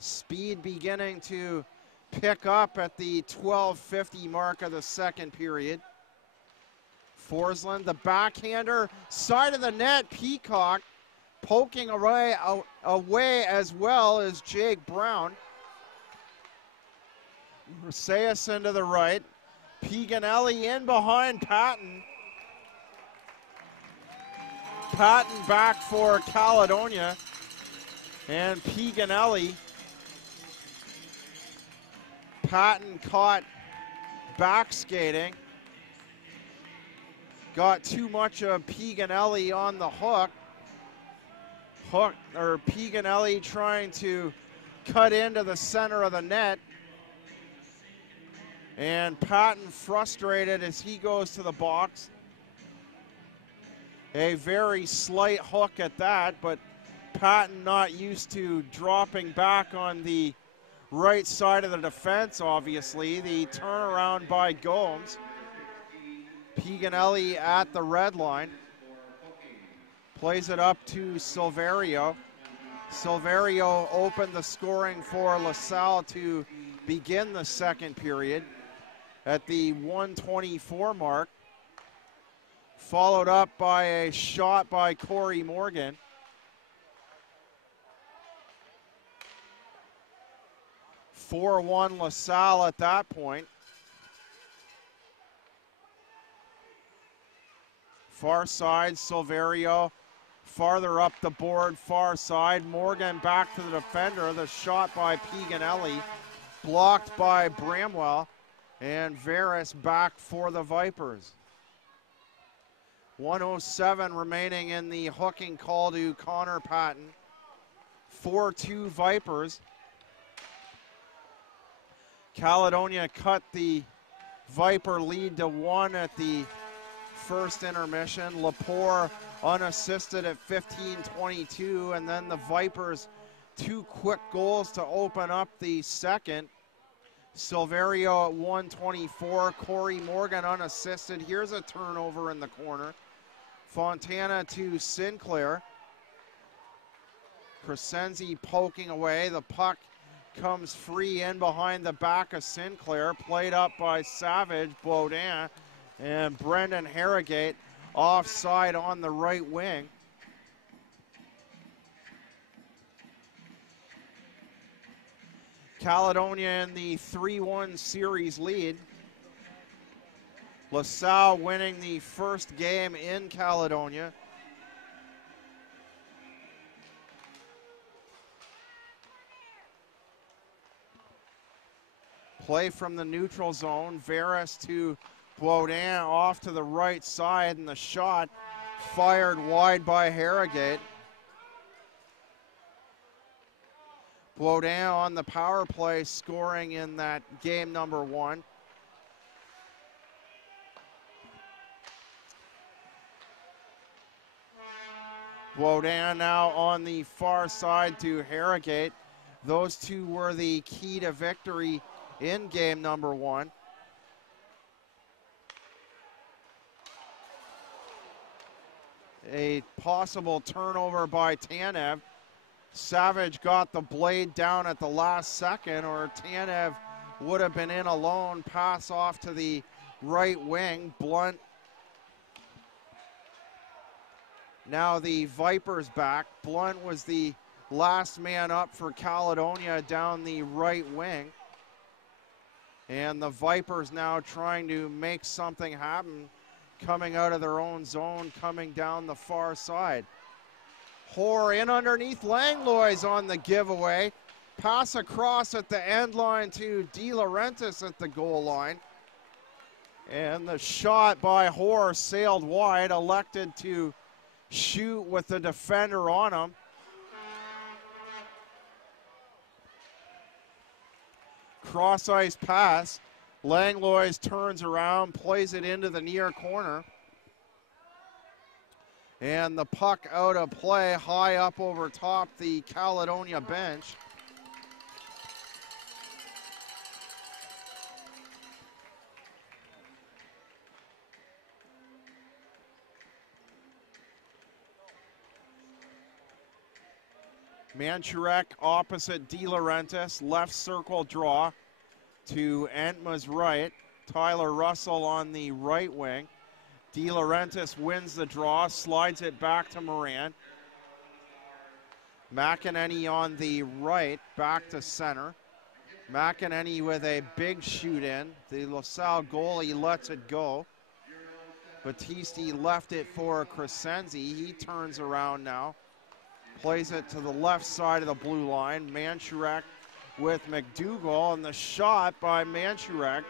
Speed beginning to pick up at the 12:50 mark of the second period. Forsland, the backhander, side of the net. Peacock poking away as well as Jake Brown. Raseus into the right. Piganelli in behind Patton. Patton back for Caledonia. And Piganelli. Patton caught back skating. Got too much of Piganelli on the hook. Piganelli trying to cut into the center of the net. And Patton frustrated as he goes to the box. A very slight hook at that, but Patton not used to dropping back on the right side of the defense, obviously. The turnaround by Gomes. Piganelli at the red line. Plays it up to Silverio. Silverio opened the scoring for LaSalle to begin the second period at the 1:24 mark. Followed up by a shot by Corey Morgan. (4-1) LaSalle at that point. Far side, Silverio. Farther up the board, far side. Morgan back to the defender. The shot by Piganelli. Blocked by Bramwell. And Veras back for the Vipers. 1:07 remaining in the hooking call to Connor Patton. 4-2 Vipers. Caledonia cut the Viper lead to 1 at the first intermission. Lepore unassisted at 15:22, and then the Vipers 2 quick goals to open up the second. Silverio at 1:24, Corey Morgan unassisted. Here's a turnover in the corner. Fontana to Sinclair. Crescenzi poking away. The puck comes free in behind the back of Sinclair. Played up by Savage, Baudin, and Brendan Harrogate offside on the right wing. Caledonia in the 3-1 series lead. LaSalle winning the first game in Caledonia. Play from the neutral zone. Veras to Baudin off to the right side, and the shot fired wide by Harrogate. Baudin on the power play, scoring in that game number 1. Baudin now on the far side to Harrogate. Those two were the key to victory in game number 1. A possible turnover by Tanev. Savage got the blade down at the last second, or Tanev would have been in alone. Pass off to the right wing. Blunt. Now the Vipers back. Blunt was the last man up for Caledonia down the right wing. And the Vipers now trying to make something happen, coming out of their own zone, coming down the far side. Hoare in underneath. Langlois on the giveaway. Pass across at the end line to De Laurentiis at the goal line. And the shot by Hoare sailed wide, elected to shoot with the defender on him. Cross ice pass. Langlois turns around, plays it into the near corner. And the puck out of play, high up over top the Caledonia bench. Manchurek opposite De Laurentiis, left circle draw to Entma's right. Tyler Russell on the right wing. De Laurentiis wins the draw, slides it back to Moran. McEnany on the right, back to center. McEnany with a big shoot in. The LaSalle goalie lets it go. Battisti left it for Crescenzi. He turns around now. Plays it to the left side of the blue line. Manchurek with McDougall, and the shot by Manchurek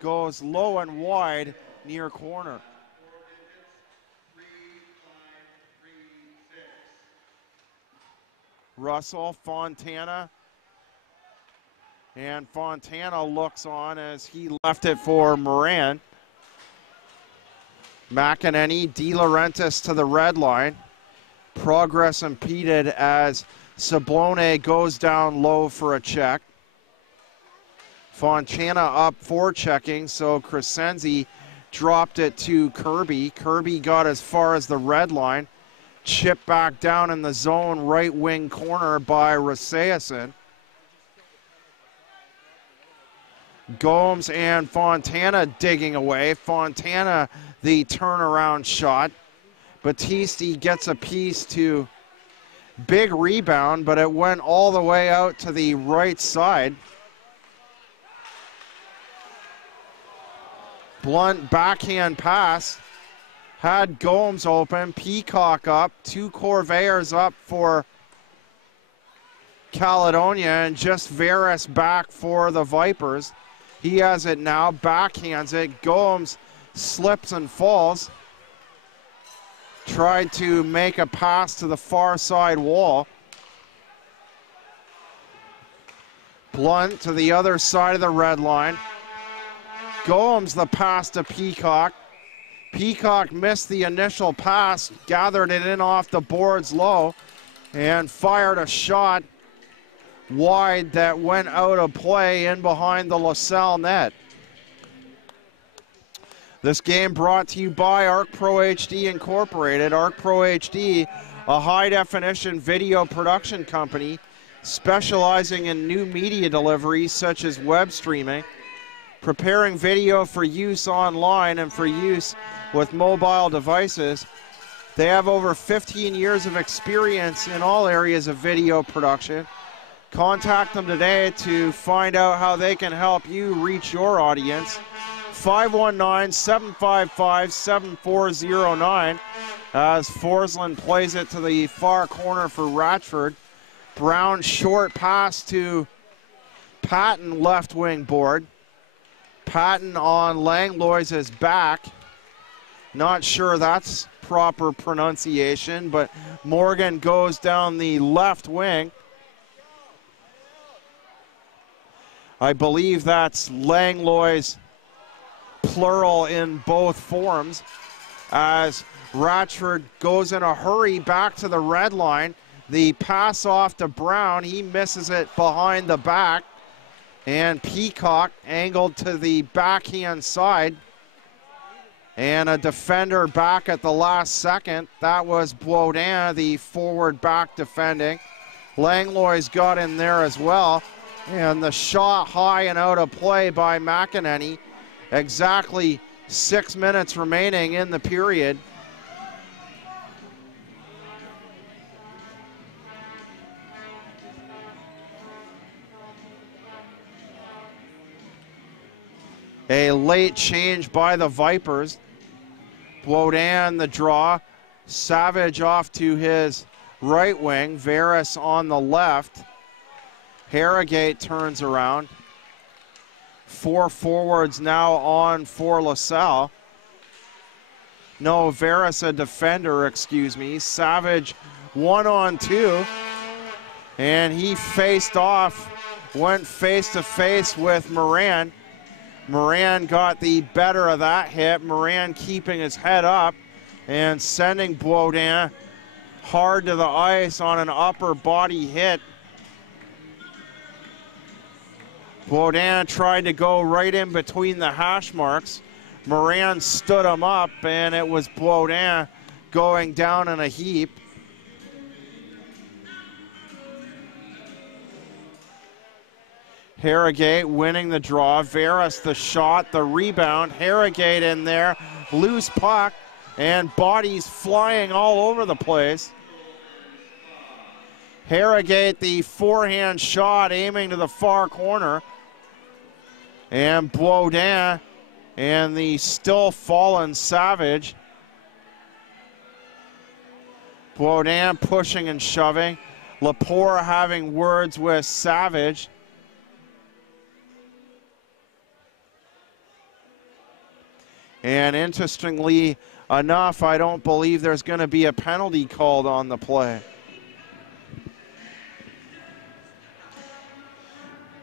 goes low and wide near corner. Russell, Fontana, and Fontana looks on as he left it for Moran. McEnany, De Laurentiis to the red line. Progress impeded as Sablone goes down low for a check. Fontana up for checking, so Crescenzi dropped it to Kirby. Kirby got as far as the red line. Chip back down in the zone, right wing corner by Raseason. Gomes and Fontana digging away. Fontana, the turnaround shot. Battisti gets a piece to big rebound, but it went all the way out to the right side. Blunt backhand pass. Had Gomes open, Peacock up, 2 Corvairs up for Caledonia, and just Veras back for the Vipers. He has it now, backhands it. Gomes slips and falls. Tried to make a pass to the far side wall. Blunt to the other side of the red line. Gomes the pass to Peacock. Peacock missed the initial pass, gathered it in off the boards low, and fired a shot wide that went out of play in behind the LaSalle net. This game brought to you by Arc Pro HD Incorporated. Arc Pro HD, a high-definition video production company specializing in new media deliveries such as web streaming, preparing video for use online and for use with mobile devices. They have over 15 years of experience in all areas of video production. Contact them today to find out how they can help you reach your audience. 519-755-7409 as Forsland plays it to the far corner for Ratchford. Brown short pass to Patton, left wing board. Patton on Langlois' back. Not sure that's proper pronunciation, but Morgan goes down the left wing. I believe that's Langlois, plural in both forms, as Ratchford goes in a hurry back to the red line. The pass off to Brown, he misses it behind the back, and Peacock angled to the backhand side, and a defender back at the last second. That was Boudin, the forward back defending. Langlois got in there as well, and the shot high and out of play by McEnany. Exactly 6 minutes remaining in the period. A late change by the Vipers. Boudin the draw. Savage off to his right wing. Veras on the left. Harrogate turns around. 4 forwards now on for LaSalle. No, Veras a defender, excuse me. Savage 1-on-2. And he faced off, went face to face with Moran. Moran got the better of that hit. Moran keeping his head up and sending Boudin hard to the ice on an upper body hit. Boudin tried to go right in between the hash marks. Moran stood him up, and it was Boudin going down in a heap. Harrogate winning the draw. Veras the shot, the rebound. Harrogate in there, loose puck, and bodies flying all over the place. Harrogate the forehand shot aiming to the far corner. And Boudin and the still fallen Savage. Boudin pushing and shoving. Lepore having words with Savage. And interestingly enough, I don't believe there's going to be a penalty called on the play.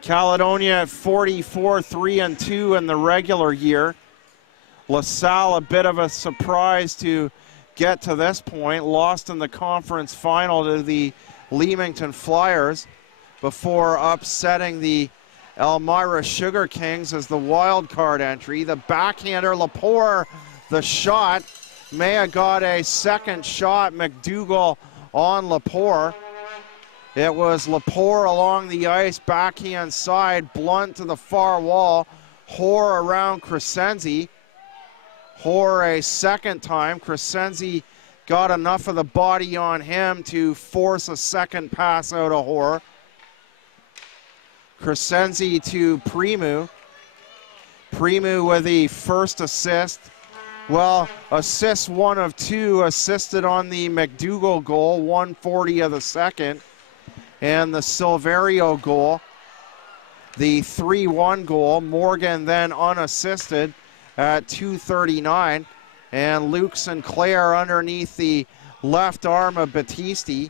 Caledonia at 44, 3-2 in the regular year. LaSalle a bit of a surprise to get to this point. Lost in the conference final to the Leamington Flyers before upsetting the Elmira Sugar Kings as the wild card entry. The backhander, Lepore, the shot, may have got a second shot. McDougall on Lepore. It was Lepore along the ice, backhand side, Blunt to the far wall, Hoare around Crescenzi. Hoare a second time. Crescenzi got enough of the body on him to force a second pass out of Hoare. Crescenzi to Primu. Primu with the first assist. Well, assist 1 of 2, assisted on the McDougall goal, 1:40 of the second. And the Silverio goal, the 3-1 goal. Morgan then unassisted at 2:39. And Luke Sinclair underneath the left arm of Battisti.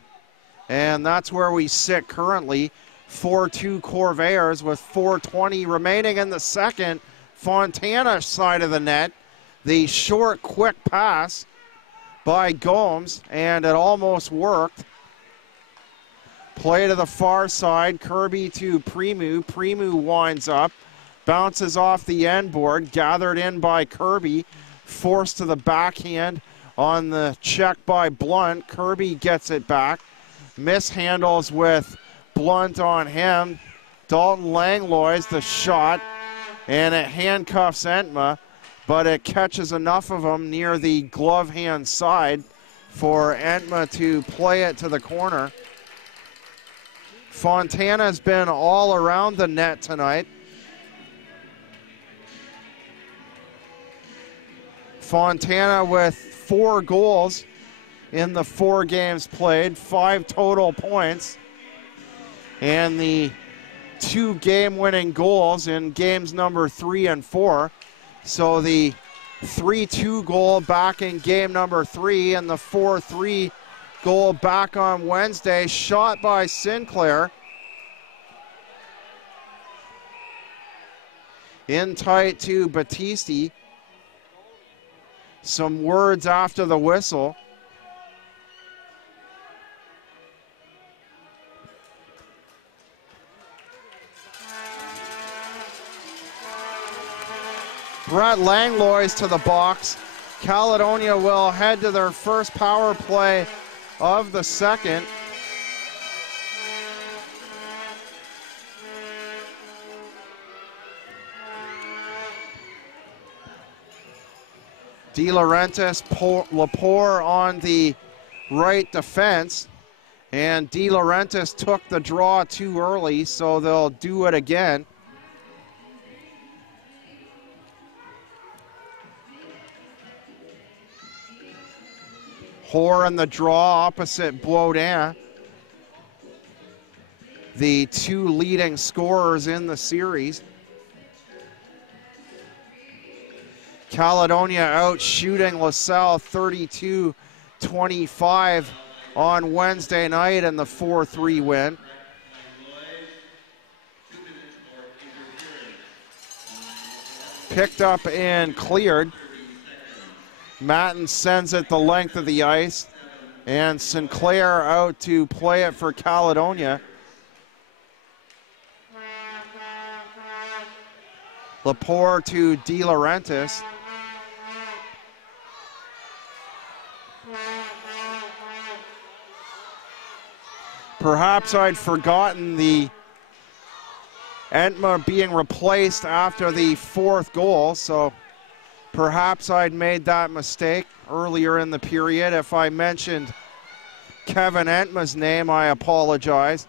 And that's where we sit currently, 4-2 Corvairs with 4:20 remaining in the second. Fontana side of the net. The short, quick pass by Gomes, and it almost worked. Play to the far side, Kirby to Primu. Primu winds up, bounces off the end board, gathered in by Kirby, forced to the backhand on the check by Blunt. Kirby gets it back, mishandles with Blunt on him. Dalton Langlois the shot, and it handcuffs Entma, but it catches enough of him near the glove hand side for Entma to play it to the corner. Fontana's been all around the net tonight. Fontana with 4 goals in the 4 games played, 5 total points, and the 2 game-winning goals in games number 3 and 4. So the 3-2 goal back in game number 3 and the 4-3 goal back on Wednesday, shot by Sinclair. In tight to Battisti. Some words after the whistle. Brett Langlois to the box. Caledonia will head to their first power play of the second. De Laurentiis, Lepore on the right defense, and De Laurentiis took the draw too early, so they'll do it again. Hoare in the draw opposite Baudin, the 2 leading scorers in the series. Caledonia out shooting LaSalle 32-25 on Wednesday night in the 4-3 win. Picked up and cleared. Matten sends it the length of the ice, and Sinclair out to play it for Caledonia. Lepore to De Laurentiis. Perhaps I'd forgotten the Entma being replaced after the 4th goal, so perhaps I'd made that mistake earlier in the period. If I mentioned Kevin Entma's name, I apologize.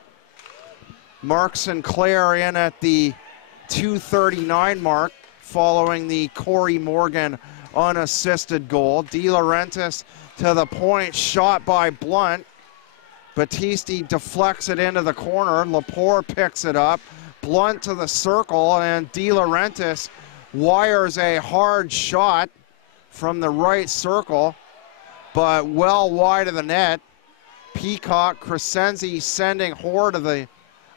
Mark Sinclair in at the 2:39 mark following the Corey Morgan unassisted goal. De Laurentiis to the point, shot by Blunt. Battisti deflects it into the corner. Lepore picks it up. Blunt to the circle, and De Laurentiis wires a hard shot from the right circle, but well wide of the net. Peacock, Crescenzi sending Hoare to the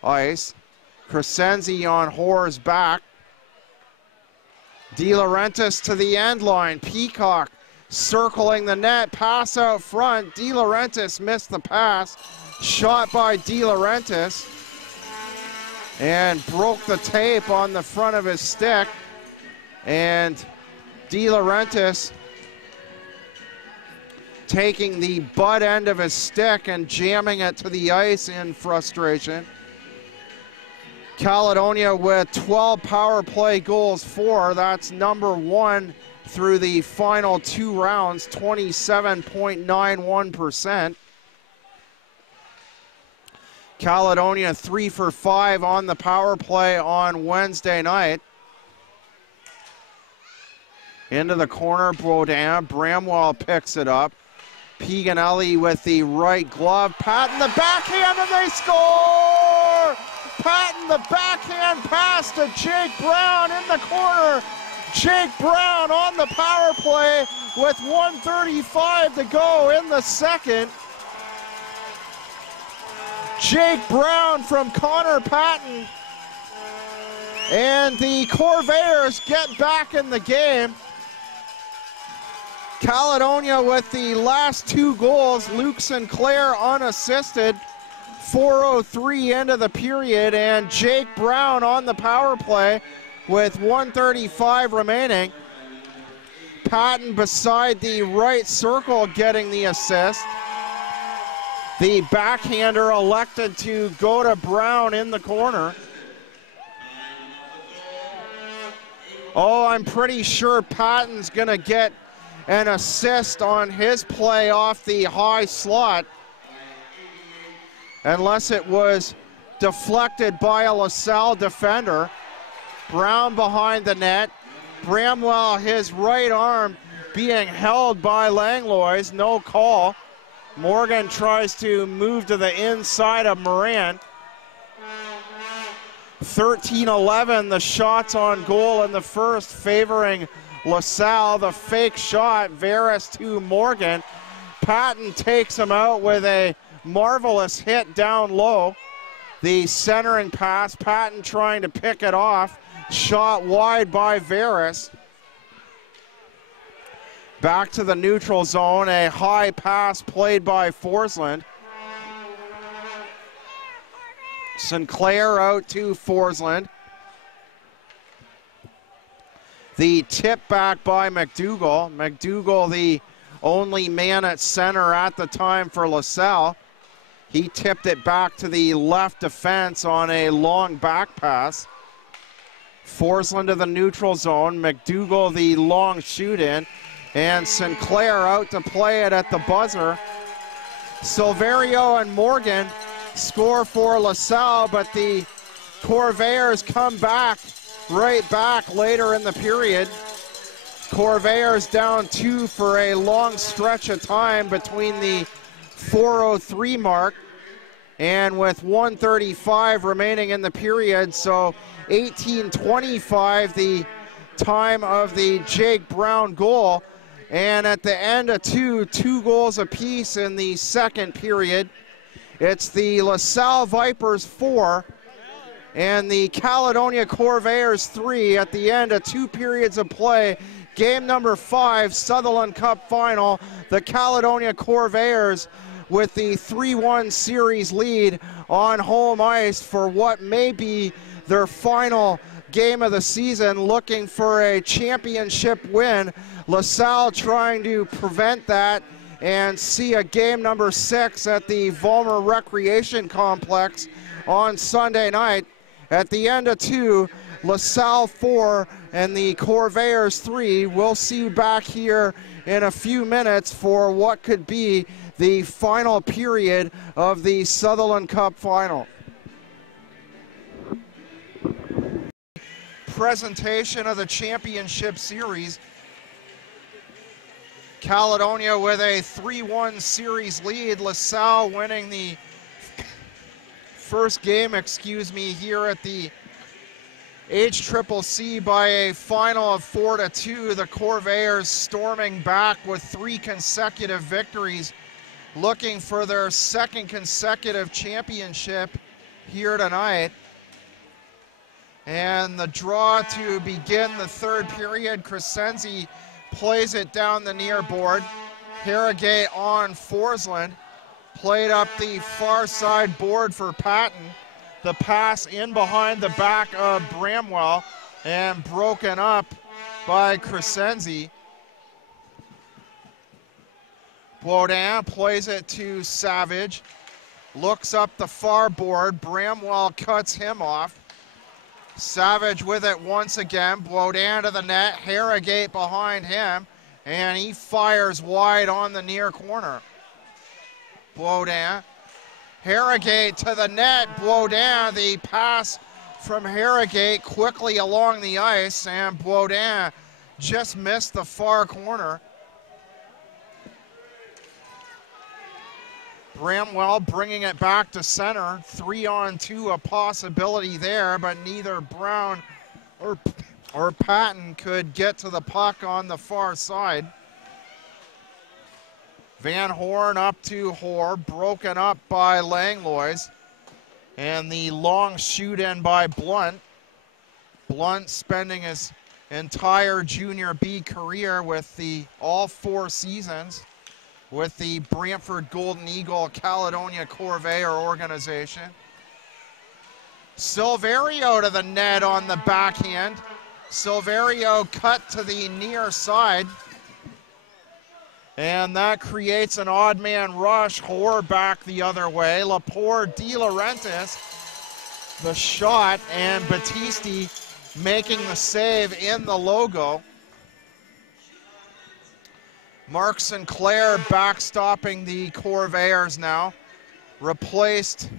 ice. Crescenzi on Hoare's back. De Laurentiis to the end line. Peacock circling the net, pass out front. De Laurentiis missed the pass. Shot by De Laurentiis and broke the tape on the front of his stick. And De Laurentiis taking the butt end of his stick and jamming it to the ice in frustration. Caledonia with 12 power play goals for. That's number 1 through the final 2 rounds, 27.91%. Caledonia 3 for 5 on the power play on Wednesday night. Into the corner, Baudin. Bramwell picks it up. Piganelli with the right glove. Patton the backhand, and they score! Patton the backhand pass to Jake Brown in the corner. Jake Brown on the power play with 1:35 to go in the second. Jake Brown from Connor Patton. And the Corvairs get back in the game. Caledonia with the last 2 goals. Luke Sinclair unassisted. 4:03 into the period, and Jake Brown on the power play with 1:35 remaining. Patton beside the right circle getting the assist. The backhander elected to go to Brown in the corner. Oh, I'm pretty sure Patton's gonna get an assist on his play off the high slot, unless it was deflected by a LaSalle defender. Brown behind the net. Bramwell, his right arm being held by Langlois, no call. Morgan tries to move to the inside of Moran. 13-11, the shots on goal in the first favoring LaSalle. The fake shot, Veras to Morgan. Patton takes him out with a marvelous hit down low. The centering pass, Patton trying to pick it off. Shot wide by Veras. Back to the neutral zone, a high pass played by Forsland. Sinclair out to Forsland. The tip back by McDougall. McDougall, the only man at center at the time for LaSalle. He tipped it back to the left defense on a long back pass. Forsland to the neutral zone. McDougall the long shoot in. And Sinclair out to play it at the buzzer. Silverio and Morgan score for LaSalle, but the Corvairs come back, right back later in the period. Corvairs down 2 for a long stretch of time between the 4:03 mark and with 1:35 remaining in the period, so 18:25 the time of the Jake Brown goal. And at the end of 2 goals apiece in the second period. It's the LaSalle Vipers 4 and the Caledonia Corvairs 3 at the end of 2 periods of play. Game number 5, Sutherland Cup Final. The Caledonia Corvairs with the 3-1 series lead on home ice for what may be their final game of the season, looking for a championship win. LaSalle trying to prevent that and see a game number 6 at the Vollmer Recreation Complex on Sunday night. At the end of 2, LaSalle 4 and the Corvairs 3. We'll see you back here in a few minutes for what could be the final period of the Sutherland Cup Final. Presentation of the championship series. Caledonia with a 3-1 series lead. LaSalle winning the first game, here at the HCCC by a final of 4-2. The Corvairs storming back with 3 consecutive victories, looking for their 2nd consecutive championship here tonight. And the draw to begin the 3rd period, Crescenzi plays it down the near board. Harrogate on Forsland. Played up the far side board for Patton. The pass in behind the back of Bramwell and broken up by Crescenzi. Baudin plays it to Savage. Looks up the far board. Bramwell cuts him off. Savage with it once again. Baudin to the net. Harrogate behind him. And he fires wide on the near corner. Baudin. Harrogate to the net. Baudin, the pass from Harrogate quickly along the ice. And Baudin just missed the far corner. Bramwell bringing it back to center. 3-on-2 a possibility there, but neither Brown or Patton could get to the puck on the far side. Van Horn up to Hoare, broken up by Langlois. And the long shoot in by Blunt. Blunt spending his entire Junior B career with all 4 seasons with the Brantford Golden Eagle Caledonia Corvairs organization. Silverio to the net on the backhand. Silverio cut to the near side. And that creates an odd man rush. Hoare back the other way. Laporte, De Laurentiis, the shot, and Battisti making the save in the logo. Mark Sinclair backstopping the Corvairs now. Replaced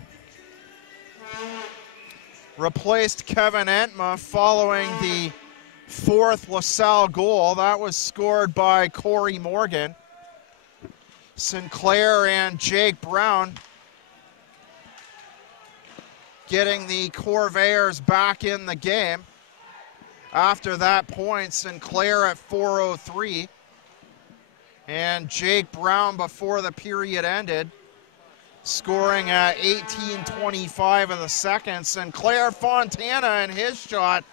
Kevin Entma following the 4th LaSalle goal. That was scored by Corey Morgan. Sinclair and Jake Brown getting the Corvairs back in the game. After that point, Sinclair at 4:03. And Jake Brown before the period ended, scoring at 18:25 of the second. Sinclair Fontana and his shot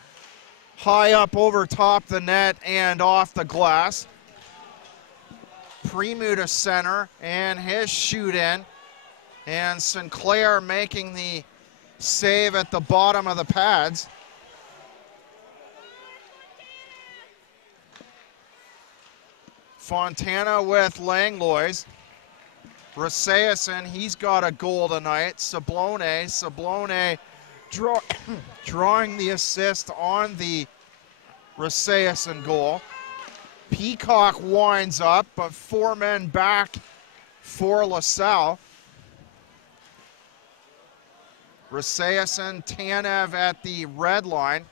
high up over top the net and off the glass. Premu to center and his shoot in. And Sinclair making the save at the bottom of the pads. Fontana with Langlois. Raseason, he's got a goal tonight. Sablone drawing the assist on the Raseason goal. Peacock winds up, but 4 men back for LaSalle. Raseason, Tanev at the red line.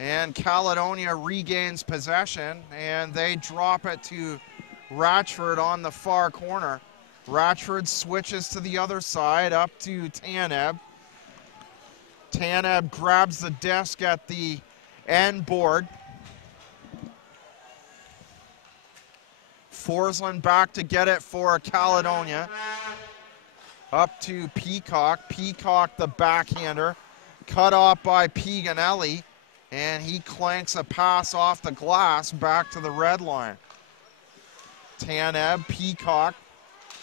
And Caledonia regains possession, and they drop it to Ratchford on the far corner. Ratchford switches to the other side, up to Tanev. Tanev grabs the disc at the end board. Forsland back to get it for Caledonia. Up to Peacock. Peacock, the backhander. Cut off by Piganelli. And he clanks a pass off the glass back to the red line. Tanev, Peacock.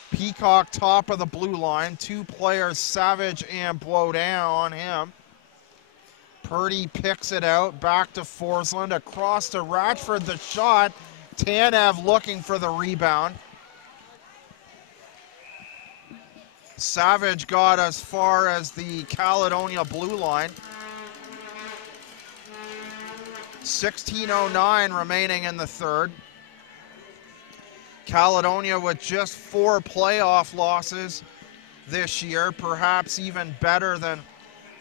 Peacock top of the blue line. 2 players, Savage and Baudin on him. Purdy picks it out, back to Forsland, across to Ratchford, the shot. Tanev looking for the rebound. Savage got as far as the Caledonia blue line. 16:09 remaining in the third. Caledonia with just 4 playoff losses this year, perhaps even better than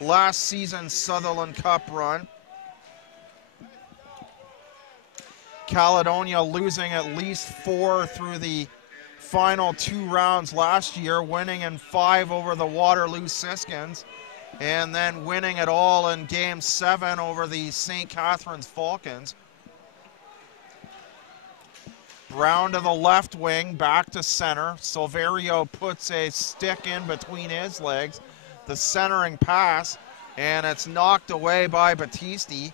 last season's Sutherland Cup run. Caledonia losing at least 4 through the final 2 rounds last year, winning in 5 over the Waterloo Siskins, and then winning it all in Game 7 over the St. Catharines Falcons. Brown to the left wing, back to center. Silverio puts a stick in between his legs. The centering pass, and it's knocked away by Battisti.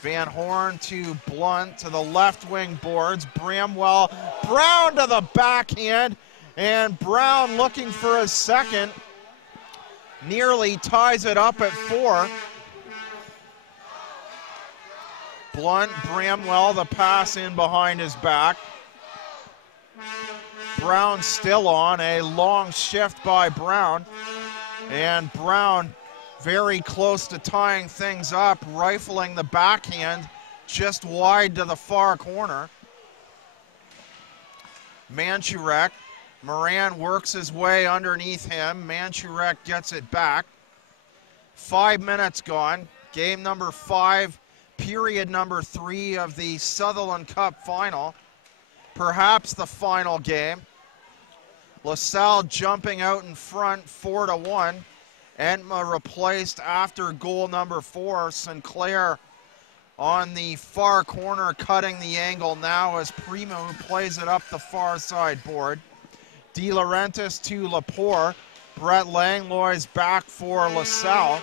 Van Horn to Blunt to the left wing boards. Bramwell, Brown to the backhand, and Brown looking for his second. Nearly ties it up at 4. Blunt, Bramwell, the pass in behind his back. Brown still on, a long shift by Brown. And Brown very close to tying things up, rifling the backhand just wide to the far corner. Manchurek, Moran works his way underneath him. Manchurek gets it back. 5 minutes gone. Game number 5, period number 3 of the Sutherland Cup final. Perhaps the final game. LaSalle jumping out in front 4-1. Entma replaced after goal number 4. Sinclair on the far corner cutting the angle now as Primo plays it up the far side board. De Laurentiis to Lepore. Brett Langlois back for LaSalle.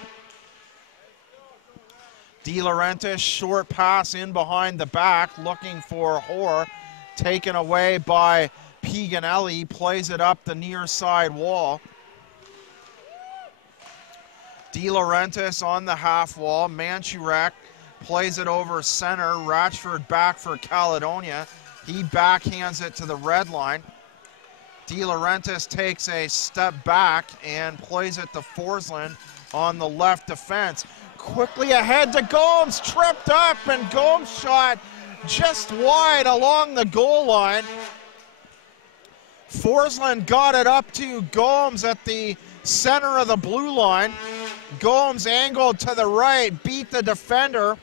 De Laurentiis short pass in behind the back looking for Hoare. Taken away by Piganelli, plays it up the near side wall. De Laurentiis on the half wall. Manchurek plays it over center. Ratchford back for Caledonia. He backhands it to the red line. De Laurentiis takes a step back and plays it to Forsland on the left defense. Quickly ahead to Gomes, tripped up, and Gomes shot just wide along the goal line. Forsland got it up to Gomes at the center of the blue line. Gomes angled to the right, beat the defender.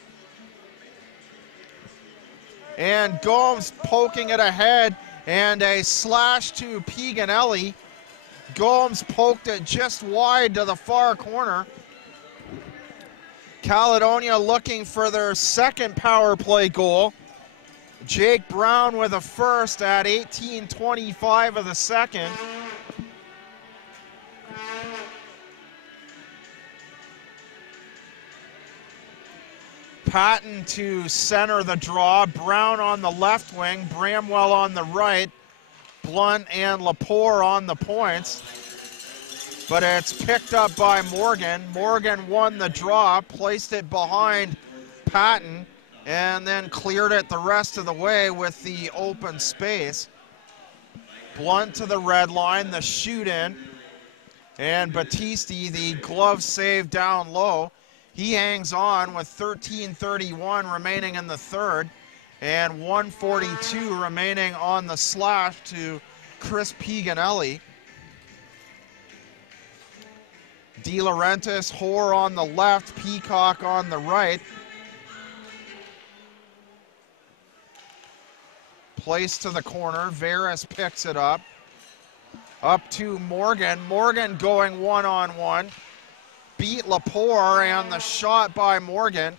And Gomes poking it ahead, and a slash to Piganelli. Gomes poked it just wide to the far corner. Caledonia looking for their second power play goal. Jake Brown with a first at 18:25 of the second. Patton to center the draw. Brown on the left wing, Bramwell on the right. Blunt and Lepore on the points. But it's picked up by Morgan. Morgan won the draw, placed it behind Patton, and then cleared it the rest of the way with the open space. Blunt to the red line, the shoot in. And Battisti, the glove save down low. He hangs on with 13:31 remaining in the third and 1:42 remaining on the slash to Chris Piganelli. De Laurentiis, Hoare on the left, Peacock on the right. Placed to the corner, Veras picks it up. Up to Morgan, Morgan going one-on-one. Beat Lepore, and the shot by Morgan.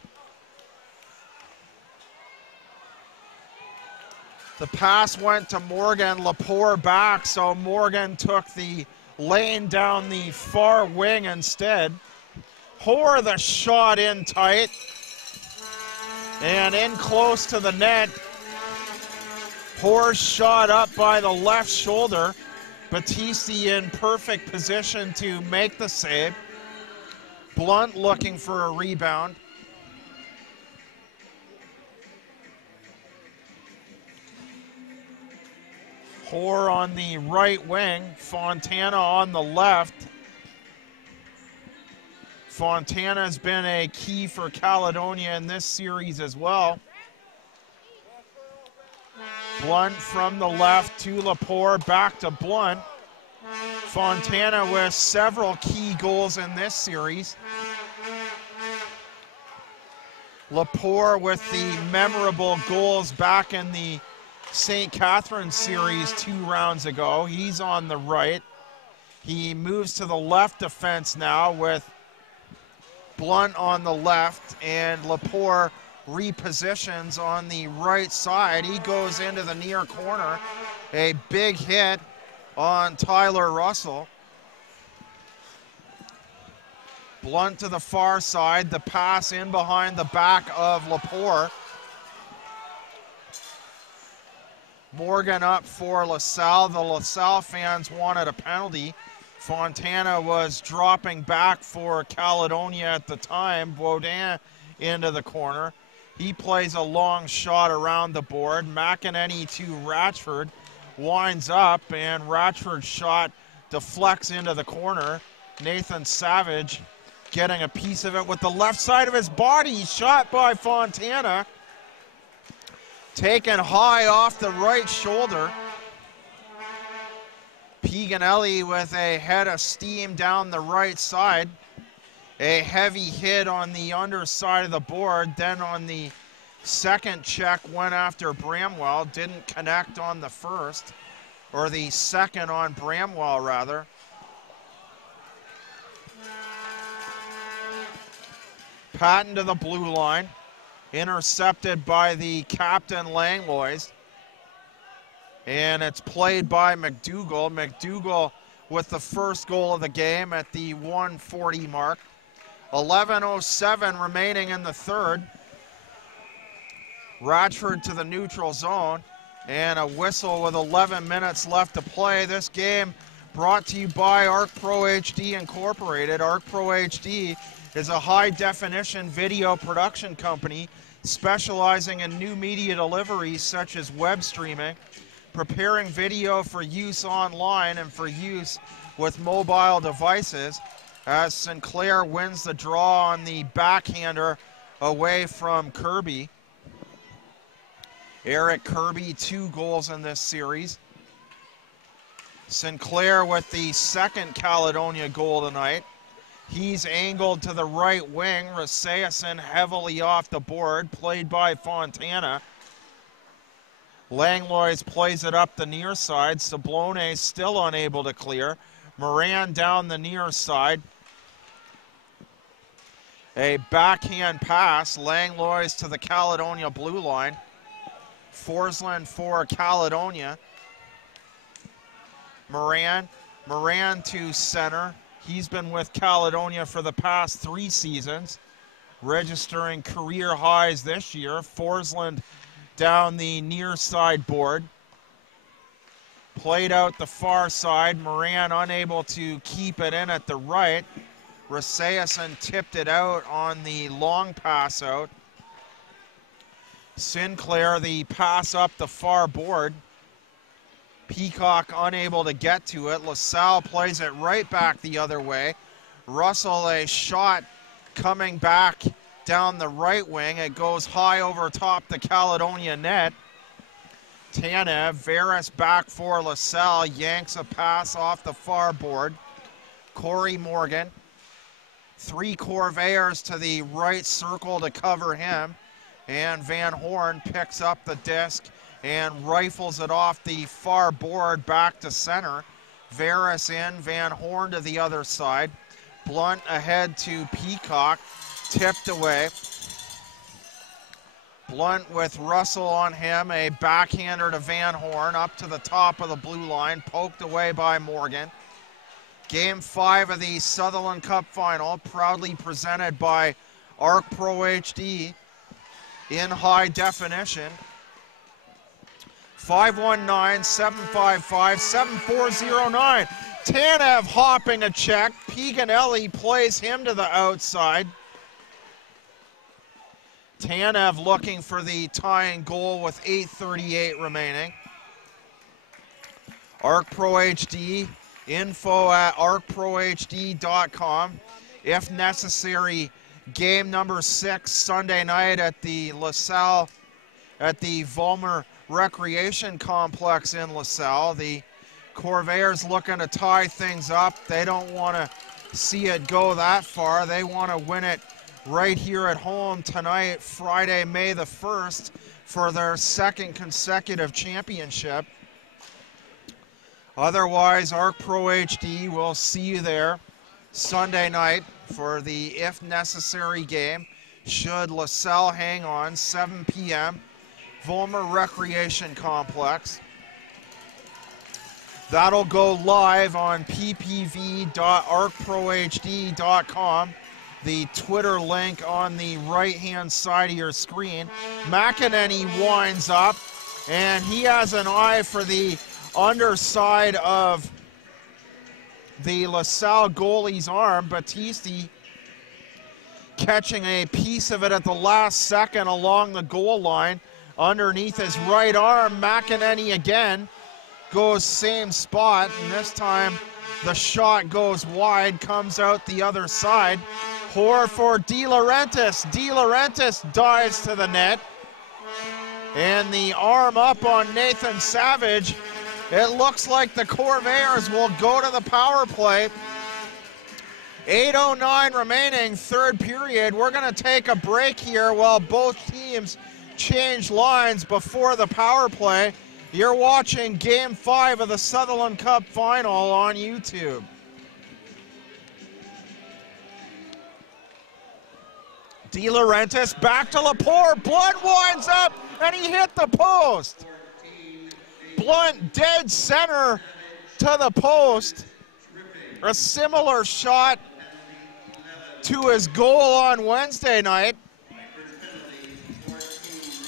The pass went to Morgan, Lepore back, so Morgan took the lane down the far wing instead. Hoare the shot in tight, and in close to the net. Hoare shot up by the left shoulder. Battisti in perfect position to make the save. Blunt looking for a rebound. Hoare on the right wing, Fontana on the left. Fontana's been a key for Caledonia in this series as well. Blunt from the left to Lepore, back to Blunt. Fontana with several key goals in this series. Lepore with the memorable goals back in the St. Catharines series 2 rounds ago. He's on the right. He moves to the left defense now with Blunt on the left, and Lepore repositions on the right side. He goes into the near corner. A big hit on Tyler Russell. Blunt to the far side, the pass in behind the back of Lepore. Morgan up for LaSalle. The LaSalle fans wanted a penalty. Fontana was dropping back for Caledonia at the time. Baudin into the corner. He plays a long shot around the board. McEnany to Ratchford. winds up, and Ratchford's shot deflects into the corner. Nathan Savage getting a piece of it with the left side of his body. Shot by Fontana. Taken high off the right shoulder. Piganelli with a head of steam down the right side. A heavy hit on the underside of the board. Then on the second check went after Bramwell. Didn't connect on the first, or the second on Bramwell rather. Patton to the blue line. Intercepted by the captain Langlois. And it's played by McDougall. McDougall with the first goal of the game at the 1:40 mark. 11:07 remaining in the third. Ratchford to the neutral zone, and a whistle with 11 minutes left to play. This game brought to you by Arc Pro HD Incorporated. Arc Pro HD is a high-definition video production company specializing in new media deliveries such as web streaming, preparing video for use online and for use with mobile devices, as Sinclair wins the draw on the backhander away from Kirby. Eric Kirby, 2 goals in this series. Sinclair with the second Caledonia goal tonight. He's angled to the right wing. Raseason heavily off the board, played by Fontana. Langlois plays it up the near side. Sablone still unable to clear. Moran down the near side. A backhand pass. Langlois to the Caledonia blue line. Forsland for Caledonia. Moran to center. He's been with Caledonia for the past 3 seasons, registering career highs this year. Forsland down the near side board. Played out the far side. Moran unable to keep it in at the right. Raseason tipped it out on the long pass out. Sinclair the pass up the far board. Peacock unable to get to it. LaSalle plays it right back the other way. Russell a shot coming back down the right wing. It goes high over top the Caledonia net. Tanev, Veras back for LaSalle, yanks a pass off the far board. Corey Morgan. 3 Corvairs to the right circle to cover him. And Van Horn picks up the disc and rifles it off the far board back to center. Veras in, Van Horn to the other side. Blunt ahead to Peacock, tipped away. Blunt with Russell on him, a backhander to Van Horn up to the top of the blue line, poked away by Morgan. Game 5 of the Sutherland Cup Final, proudly presented by Arc Pro HD in high definition. 519-755-7409. Tanev hopping a check. Piganelli plays him to the outside. Tanev looking for the tying goal with 8:38 remaining. Arc Pro HD, info at arcprohd.com. If necessary, game number 6 Sunday night at the LaSalle, at the Vollmer Recreation Complex in LaSalle. The Corvairs looking to tie things up. They don't want to see it go that far. They want to win it right here at home tonight, Friday, May the 1st, for their 2nd consecutive championship. Otherwise, Arc Pro HD will see you there Sunday night for the if necessary game. Should LaSalle hang on, 7 p.m. Vollmer Recreation Complex. That'll go live on ppv.arcprohd.com. The Twitter link on the right-hand side of your screen. McEnany winds up, and he has an eye for the underside of the LaSalle goalie's arm. Battisti catching a piece of it at the last second along the goal line. Underneath his right arm, McEnany again goes same spot, and this time the shot goes wide, comes out the other side. Hoare for De Laurentiis. De Laurentiis dives to the net. And the arm up on Nathan Savage. It looks like the Corvairs will go to the power play. 8:09 remaining, third period. We're going to take a break here while both teams change lines before the power play. You're watching Game 5 of the Sutherland Cup Final on YouTube. De Laurentiis back to Lepore. Blunt winds up, and he hit the post. Blunt dead center to the post. A similar shot to his goal on Wednesday night.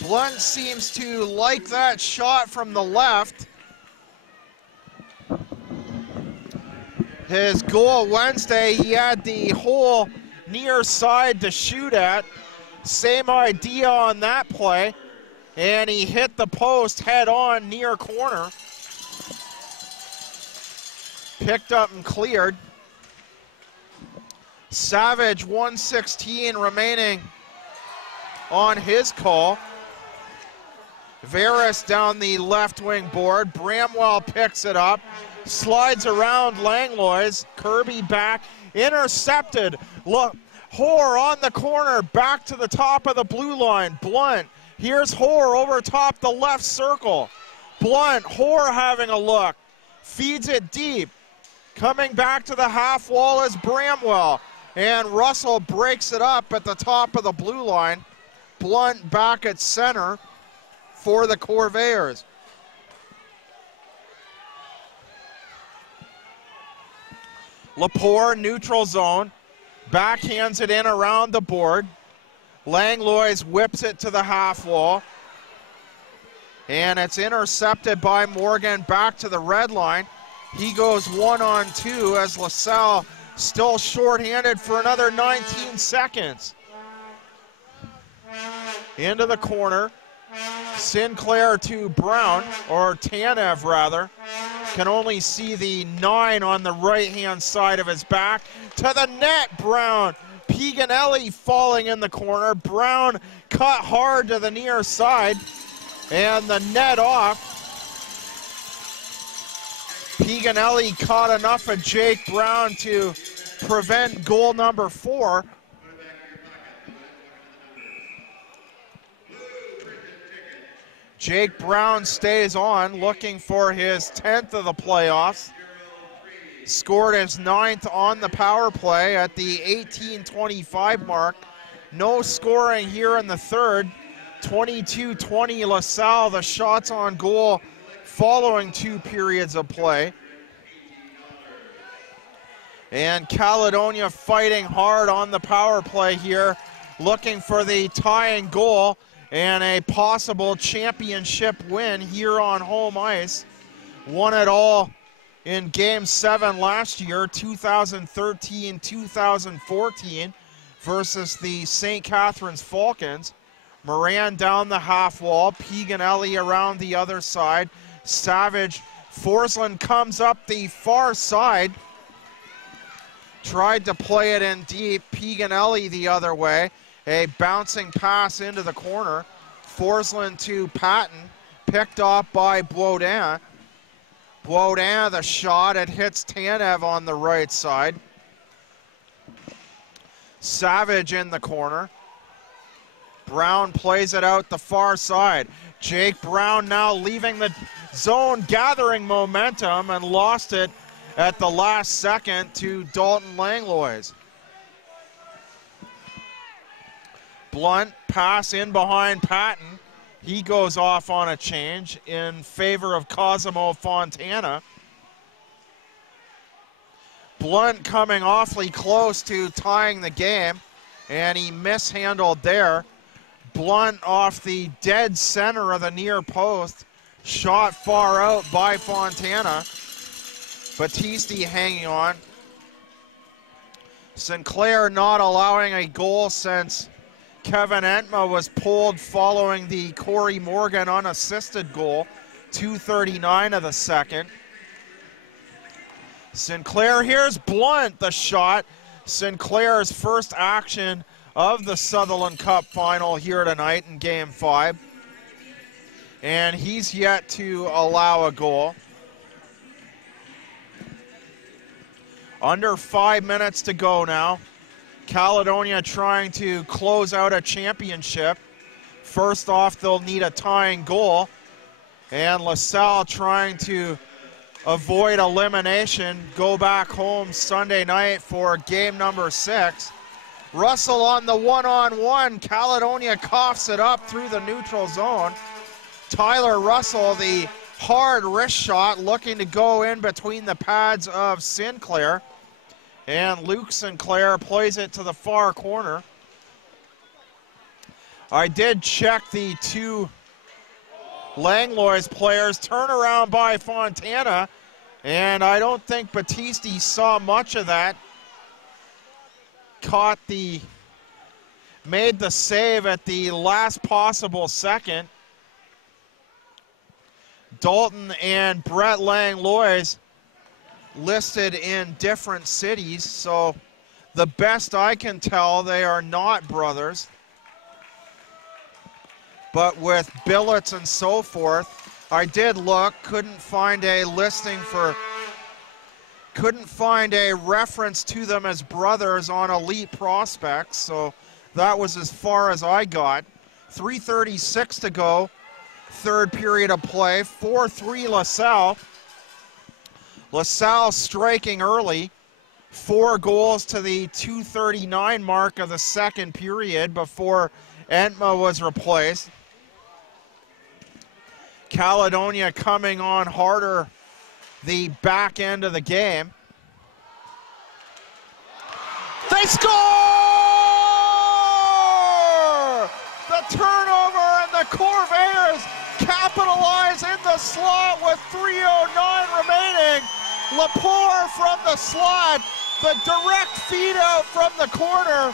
Blunt seems to like that shot from the left. His goal Wednesday, he had the whole near side to shoot at. Same idea on that play. And he hit the post head on near corner. Picked up and cleared. Savage 1:16 remaining on his call. Veras down the left wing board. Bramwell picks it up. Slides around Langlois. Kirby back. Intercepted. Look, Hoare on the corner. Back to the top of the blue line. Blunt. Here's Hoare over top the left circle. Blunt. Hoare having a look. Feeds it deep. Coming back to the half wall is Bramwell. And Russell breaks it up at the top of the blue line. Blunt back at center for the Corvairs. Lepore, neutral zone. Backhands it in around the board. Langlois whips it to the half wall. And it's intercepted by Morgan back to the red line. He goes 1-on-2 as LaSalle still shorthanded for another 19 seconds. Into the corner. Sinclair to Brown, or Tanev rather. Can only see the 9 on the right-hand side of his back. To the net, Brown. Piganelli falling in the corner. Brown cut hard to the near side. And the net off. Piganelli caught enough of Jake Brown to prevent goal number 4. Jake Brown stays on, looking for his 10th of the playoffs. Scored his 9th on the power play at the 18:25 mark. No scoring here in the third. 22-20 LaSalle, the shots on goal following 2 periods of play. And Caledonia fighting hard on the power play here, looking for the tying goal and a possible championship win here on home ice. Won it all in Game 7 last year, 2013-2014, versus the St. Catharines Falcons. Moran down the half wall, Piganelli around the other side. Savage, Forsland comes up the far side. Tried to play it in deep, Piganelli the other way. A bouncing pass into the corner. Forsland to Patton, picked off by Boudin. Boudin, the shot, it hits Tanev on the right side. Savage in the corner. Brown plays it out the far side. Jake Brown now leaving the zone, gathering momentum, and lost it at the last second to Dalton Langlois. Blunt, pass in behind Patton. He goes off on a change in favor of Cosimo Fontana. Blunt coming awfully close to tying the game, and he mishandled there. Blunt off the dead center of the near post. Shot far out by Fontana. Battisti hanging on. Sinclair not allowing a goal since Kevin Entma was pulled following the Corey Morgan unassisted goal. 2:39 of the second. Sinclair, here's Blunt, the shot. Sinclair's first action of the Sutherland Cup final here tonight in Game 5. And he's yet to allow a goal. Under 5 minutes to go now. Caledonia trying to close out a championship. First off, they'll need a tying goal. And LaSalle trying to avoid elimination, go back home Sunday night for game number 6. Russell on the one-on-one. Caledonia coughs it up through the neutral zone. Tyler Russell, the hard wrist shot, looking to go in between the pads of Sinclair. And Luke Sinclair plays it to the far corner. I did check the two Langlois players. Turnaround by Fontana, and I don't think Battisti saw much of that. Made the save at the last possible second. Dalton and Brett Langlois listed in different cities, so the best I can tell, they are not brothers. But with billets and so forth, I did look, couldn't find a reference to them as brothers on Elite Prospects, so that was as far as I got. 3:36 to go, third period of play, 4-3 LaSalle. LaSalle striking early, 4 goals to the 2:39 mark of the second period before Entma was replaced. Caledonia coming on harder the back end of the game. They score! The turnover, and the Corvairs capitalize in the slot with 3:09 remaining. Lepore from the slot, the direct feed out from the corner.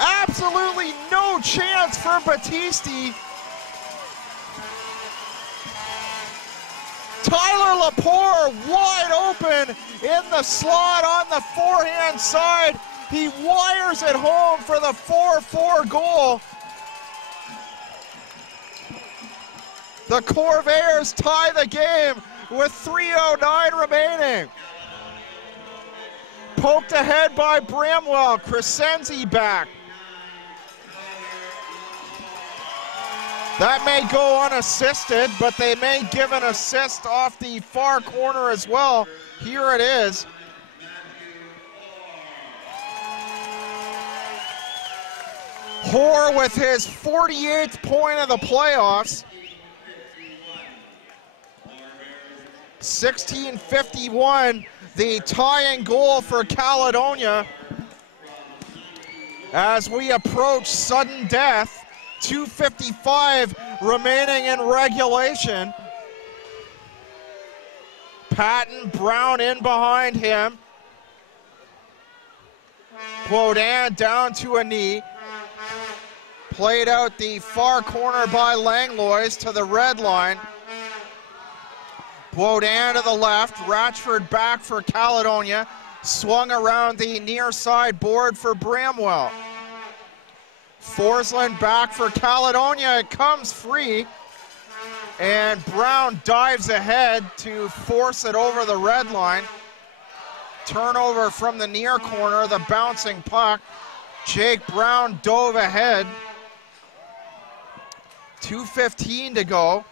Absolutely no chance for Battisti. Tyler Lepore wide open in the slot on the forehand side. He wires it home for the 4-4 goal. The Corvairs tie the game with 3:09 remaining. Poked ahead by Bramwell. Crescenzi back. That may go unassisted, but they may give an assist off the far corner as well. Here it is. Hoare with his 48th point of the playoffs. 16:51, the tying goal for Caledonia. As we approach sudden death, 2:55 remaining in regulation. Patton, Brown in behind him. Quodin down to a knee. Played out the far corner by Langlois to the red line. Quodin to the left, Ratchford back for Caledonia. Swung around the near side board for Bramwell. Forsland back for Caledonia, it comes free. And Brown dives ahead to force it over the red line. Turnover from the near corner, the bouncing puck. Jake Brown dove ahead. 2:15 to go.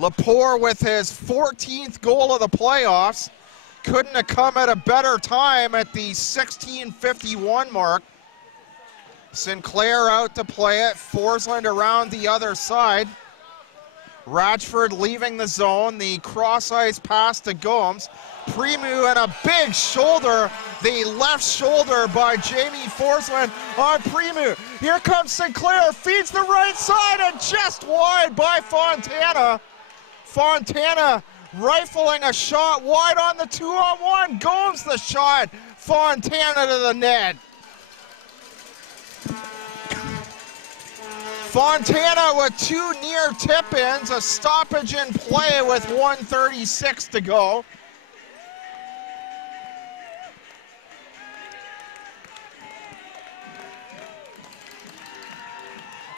Lepore with his 14th goal of the playoffs. Couldn't have come at a better time at the 16:51 mark. Sinclair out to play it. Forsland around the other side. Ratchford leaving the zone. The cross ice pass to Gomes. Primu and a big shoulder. The left shoulder by Jamie Forsland on Primu. Here comes Sinclair. Feeds the right side and just wide by Fontana. Fontana rifling a shot wide on the 2-on-1. Gomes the shot. Fontana to the net. Fontana with 2 near tip-ins, a stoppage in play with 1:36 to go.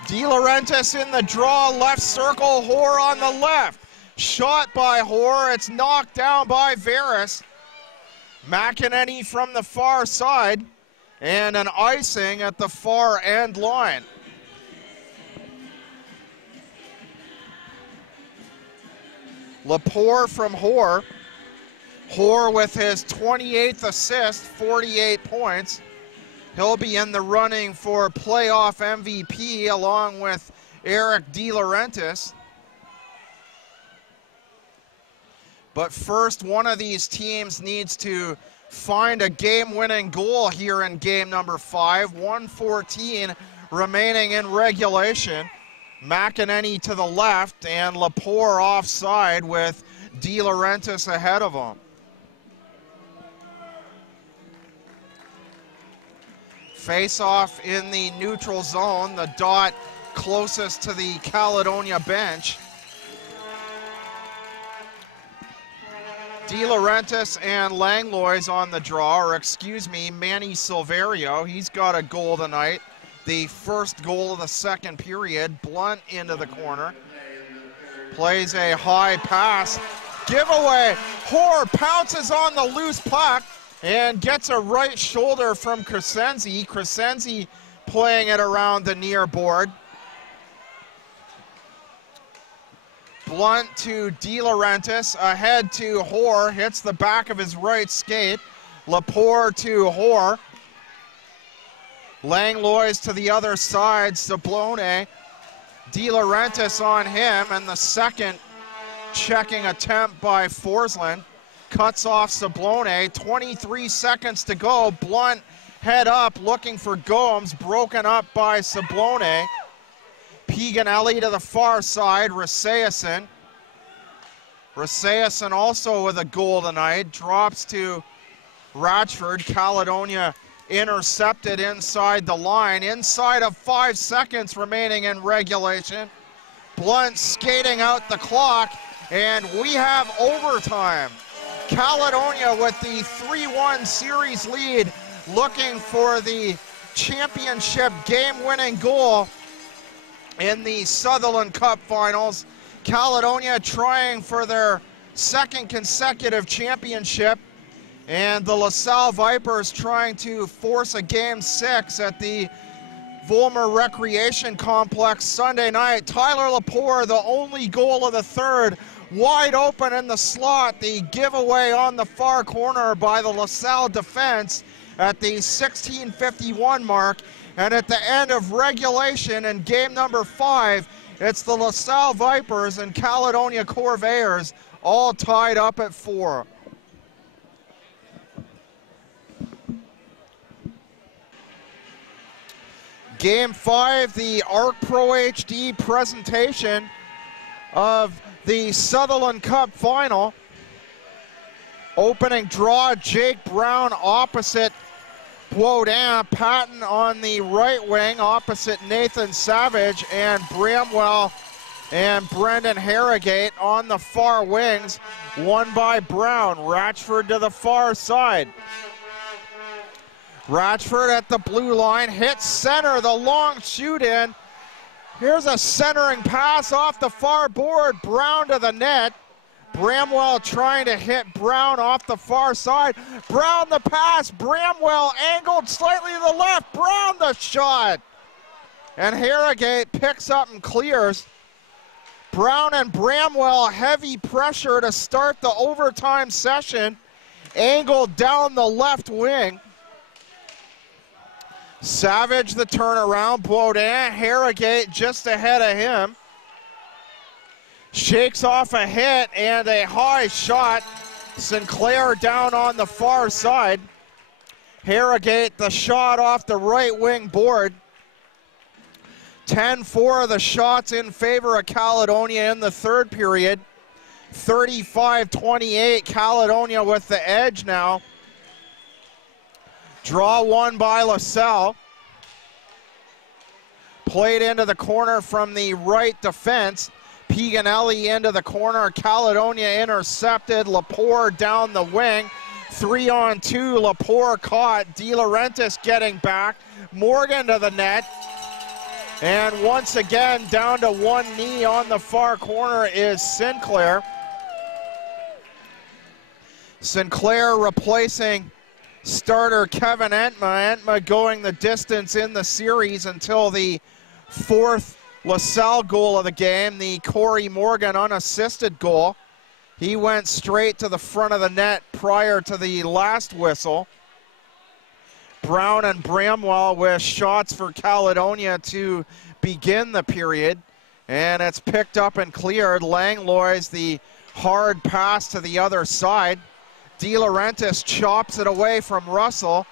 De Laurentiis in the draw, left circle, Hoare on the left. Shot by Hoare, it's knocked down by Veris. McEnany from the far side, and an icing at the far end line. Lepore from Hoare. Hoare with his 28th assist, 48 points. He'll be in the running for playoff MVP along with Eric De Laurentiis. But first, one of these teams needs to find a game-winning goal here in game number 5. 1:14 remaining in regulation. McEnany to the left and Lepore offside with De Laurentiis ahead of him. Face-off in the neutral zone, the dot closest to the Caledonia bench. De Laurentiis and Langlois on the draw, or excuse me, Manny Silverio. He's got a goal tonight. The first goal of the second period. Blunt into the corner. Plays a high pass. Giveaway. Hoare pounces on the loose puck and gets a right shoulder from Crescenzi. Crescenzi playing it around the near board. Blunt to De Laurentiis, ahead to Hoare, hits the back of his right skate. Lepore to Hoare. Langlois to the other side, Sablone. De Laurentiis on him, and the second checking attempt by Forsland. Cuts off Sablone, 23 seconds to go. Blunt head up, looking for Gomes, broken up by Sablone. Piganelli to the far side, Raseason. Raseason also with a goal tonight, drops to Ratchford. Caledonia intercepted inside the line, inside of 5 seconds remaining in regulation. Blunt skating out the clock, and we have overtime. Caledonia with the 3-1 series lead, looking for the championship game-winning goal in the Sutherland Cup Finals. Caledonia trying for their second consecutive championship, and the LaSalle Vipers trying to force a Game 6 at the Vollmer Recreation Complex Sunday night. Tyler Lepore, the only goal of the third, wide open in the slot. The giveaway on the far corner by the LaSalle defense at the 16:51 mark. And at the end of regulation in game number 5, it's the LaSalle Vipers and Caledonia Corvairs all tied up at 4. Game 5, the ARC Pro HD presentation of the Sutherland Cup Final. Opening draw, Jake Brown opposite Boudin. Patton on the right wing opposite Nathan Savage, and Bramwell and Brendan Harrogate on the far wings, won by Brown. Ratchford to the far side. Ratchford at the blue line, hits center, the long shoot in. Here's a centering pass off the far board, Brown to the net. Bramwell trying to hit Brown off the far side. Brown the pass, Bramwell angled slightly to the left, Brown the shot. And Harrogate picks up and clears. Brown and Bramwell, heavy pressure to start the overtime session. Angled down the left wing. Savage the turnaround, Boudin, Harrogate just ahead of him. Shakes off a hit and a high shot. Sinclair down on the far side. Harrogate the shot off the right wing board. 10-4 of the shots in favor of Caledonia in the third period. 35-28, Caledonia with the edge now. Draw one by LaSalle. Played into the corner from the right defense. Piganelli into the corner. Caledonia intercepted. Lepore down the wing. 3-on-2. Lepore caught. De Laurentiis getting back. Morgan to the net. And once again, down to one knee on the far corner is Sinclair. Sinclair replacing starter Kevin Entma. Entma going the distance in the series until the fourth LaSalle goal of the game, the Corey Morgan unassisted goal. He went straight to the front of the net prior to the last whistle. Brown and Bramwell with shots for Caledonia to begin the period. And it's picked up and cleared. Langlois the hard pass to the other side. De Laurentiis chops it away from Russell.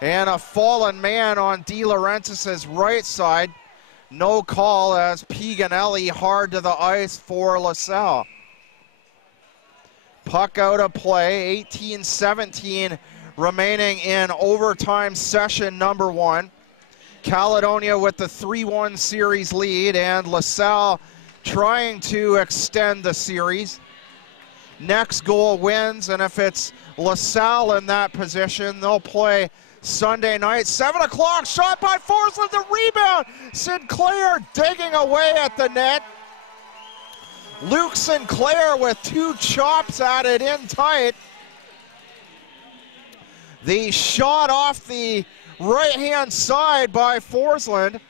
And a fallen man on De Laurentiis' right side. No call as Piganelli hard to the ice for LaSalle. Puck out of play, 18-17 remaining in overtime session number 1. Caledonia with the 3-1 series lead, and LaSalle trying to extend the series. Next goal wins, and if it's LaSalle in that position, they'll play Sunday night. 7 o'clock, shot by Forsland, the rebound. Sinclair digging away at the net. Luke Sinclair with 2 chops at it in tight. The shot off the right-hand side by Forsland.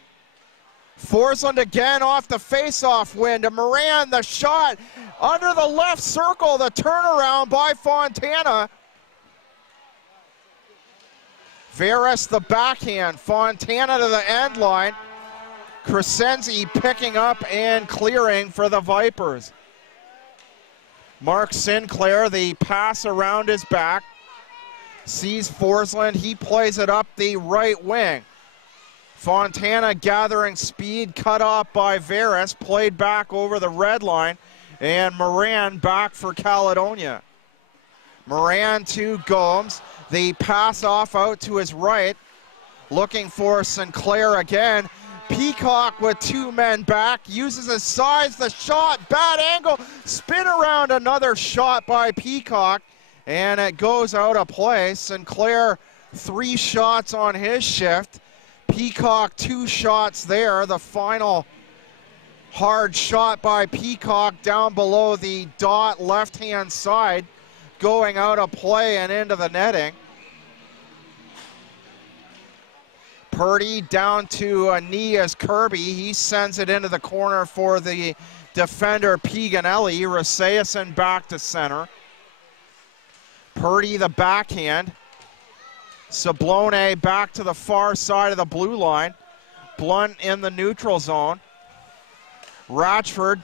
Forsland again off the face-off win to Moran. The shot under the left circle. The turnaround by Fontana. Veras the backhand. Fontana to the end line. Crescenzi picking up and clearing for the Vipers. Mark Sinclair, the pass around his back. Sees Forsland, he plays it up the right wing. Fontana gathering speed, cut off by Veras, played back over the red line, and Moran back for Caledonia. Moran to Gomes, the pass off out to his right, looking for Sinclair again. Peacock with 2 men back, uses his size, the shot, bad angle, spin around, another shot by Peacock. And it goes out of play. Sinclair 3 shots on his shift. Peacock 2 shots there. The final hard shot by Peacock down below the dot left-hand side, going out of play and into the netting. Purdy down to a knee as Kirby. He sends it into the corner for the defender Piganelli. Raseason back to center. Purdy the backhand. Sablone back to the far side of the blue line. Blunt in the neutral zone. Ratchford.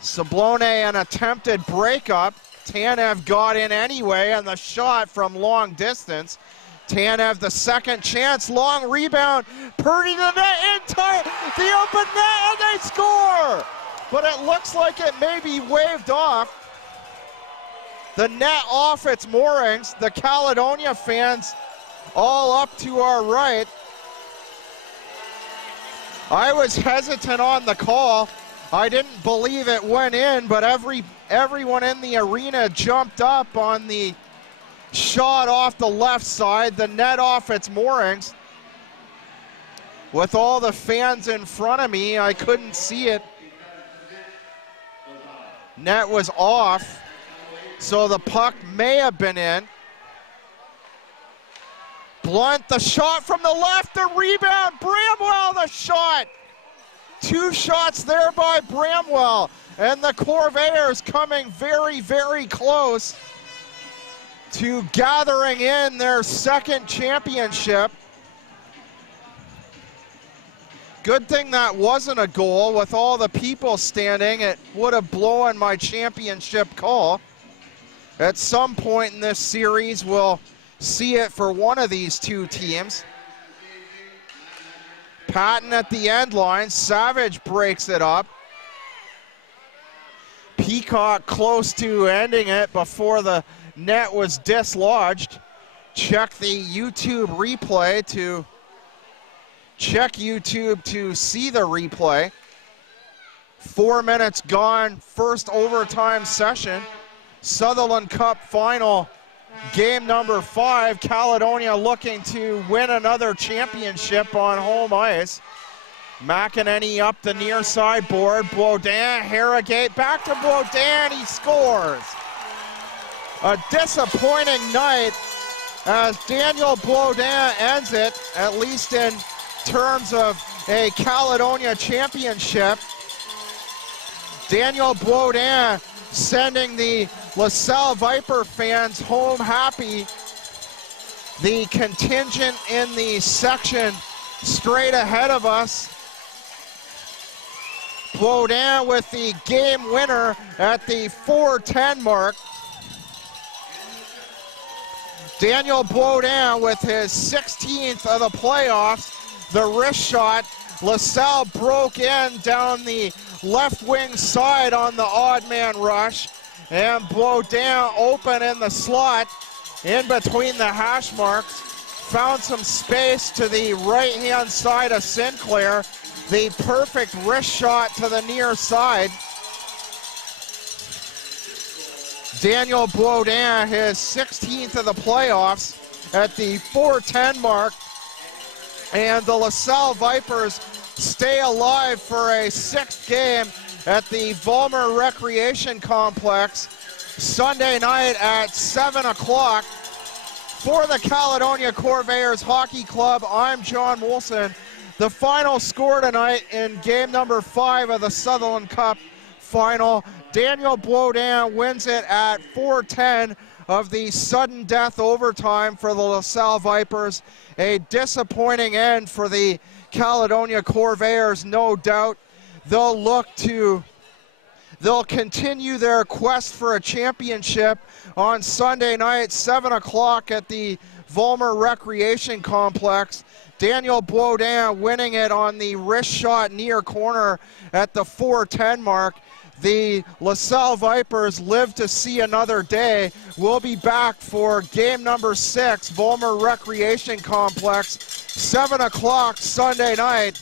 Sablone an attempted breakup. Tanev got in anyway, and the shot from long distance. Tanev the second chance, long rebound. Purdy to the net, in tight, the open net, and they score! But it looks like it may be waved off. The net off its moorings. The Caledonia fans all up to our right. I was hesitant on the call. I didn't believe it went in, but everyone in the arena jumped up on the shot off the left side, the net off its moorings. With all the fans in front of me, I couldn't see it. Net was off. So the puck may have been in. Blunt, the shot from the left, the rebound. Bramwell, the shot. 2 shots there by Bramwell. And the Corvairs coming very, very close to gathering in their second championship. Good thing that wasn't a goal. With all the people standing, it would have blown my championship call. At some point in this series, we'll see it for one of these 2 teams. Patton at the end line. Savage breaks it up. Peacock close to ending it before the net was dislodged. Check the YouTube replay to check YouTube to see the replay. 4 minutes gone, first overtime session. Sutherland Cup final, game number 5. Caledonia looking to win another championship on home ice. McEnany up the near side board. Blodin, Harrogate, back to Blodin, he scores. A disappointing night as Daniel Blodin ends it, at least in terms of a Caledonia championship. Daniel Blodin sending the LaSalle Viper fans home happy. The contingent in the section straight ahead of us. Blodin with the game winner at the 4:10 mark. Daniel Blodin with his 16th of the playoffs. The wrist shot. LaSalle broke in down the left wing side on the odd man rush. And Blodin open in the slot in between the hash marks. Found some space to the right-hand side of Sinclair. The perfect wrist shot to the near side. Daniel Blodin, his 16th of the playoffs at the 4:10 mark. And the LaSalle Vipers stay alive for a 6th game at the Vollmer Recreation Complex Sunday night at 7 o'clock. For the Caledonia Corvairs Hockey Club, I'm John Molson. The final score tonight in game number 5 of the Sutherland Cup final. Daniel Blodin wins it at 4:10 of the sudden death overtime for the LaSalle Vipers. A disappointing end for the Caledonia Corvairs, no doubt. They'll continue their quest for a championship on Sunday night, 7 o'clock at the Vollmer Recreation Complex. Daniel Blodin winning it on the wrist shot near corner at the 4:10 mark. The LaSalle Vipers live to see another day. We'll be back for game number 6, Vollmer Recreation Complex, 7 o'clock Sunday night.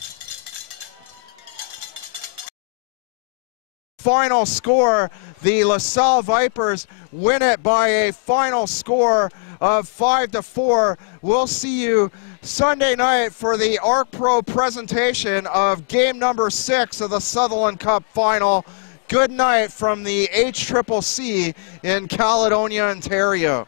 Final score, the LaSalle Vipers win it by a final score of 5-4. We'll see you Sunday night for the ARC Pro presentation of game number 6 of the Sutherland Cup final. Good night from the HCCC in Caledonia, Ontario.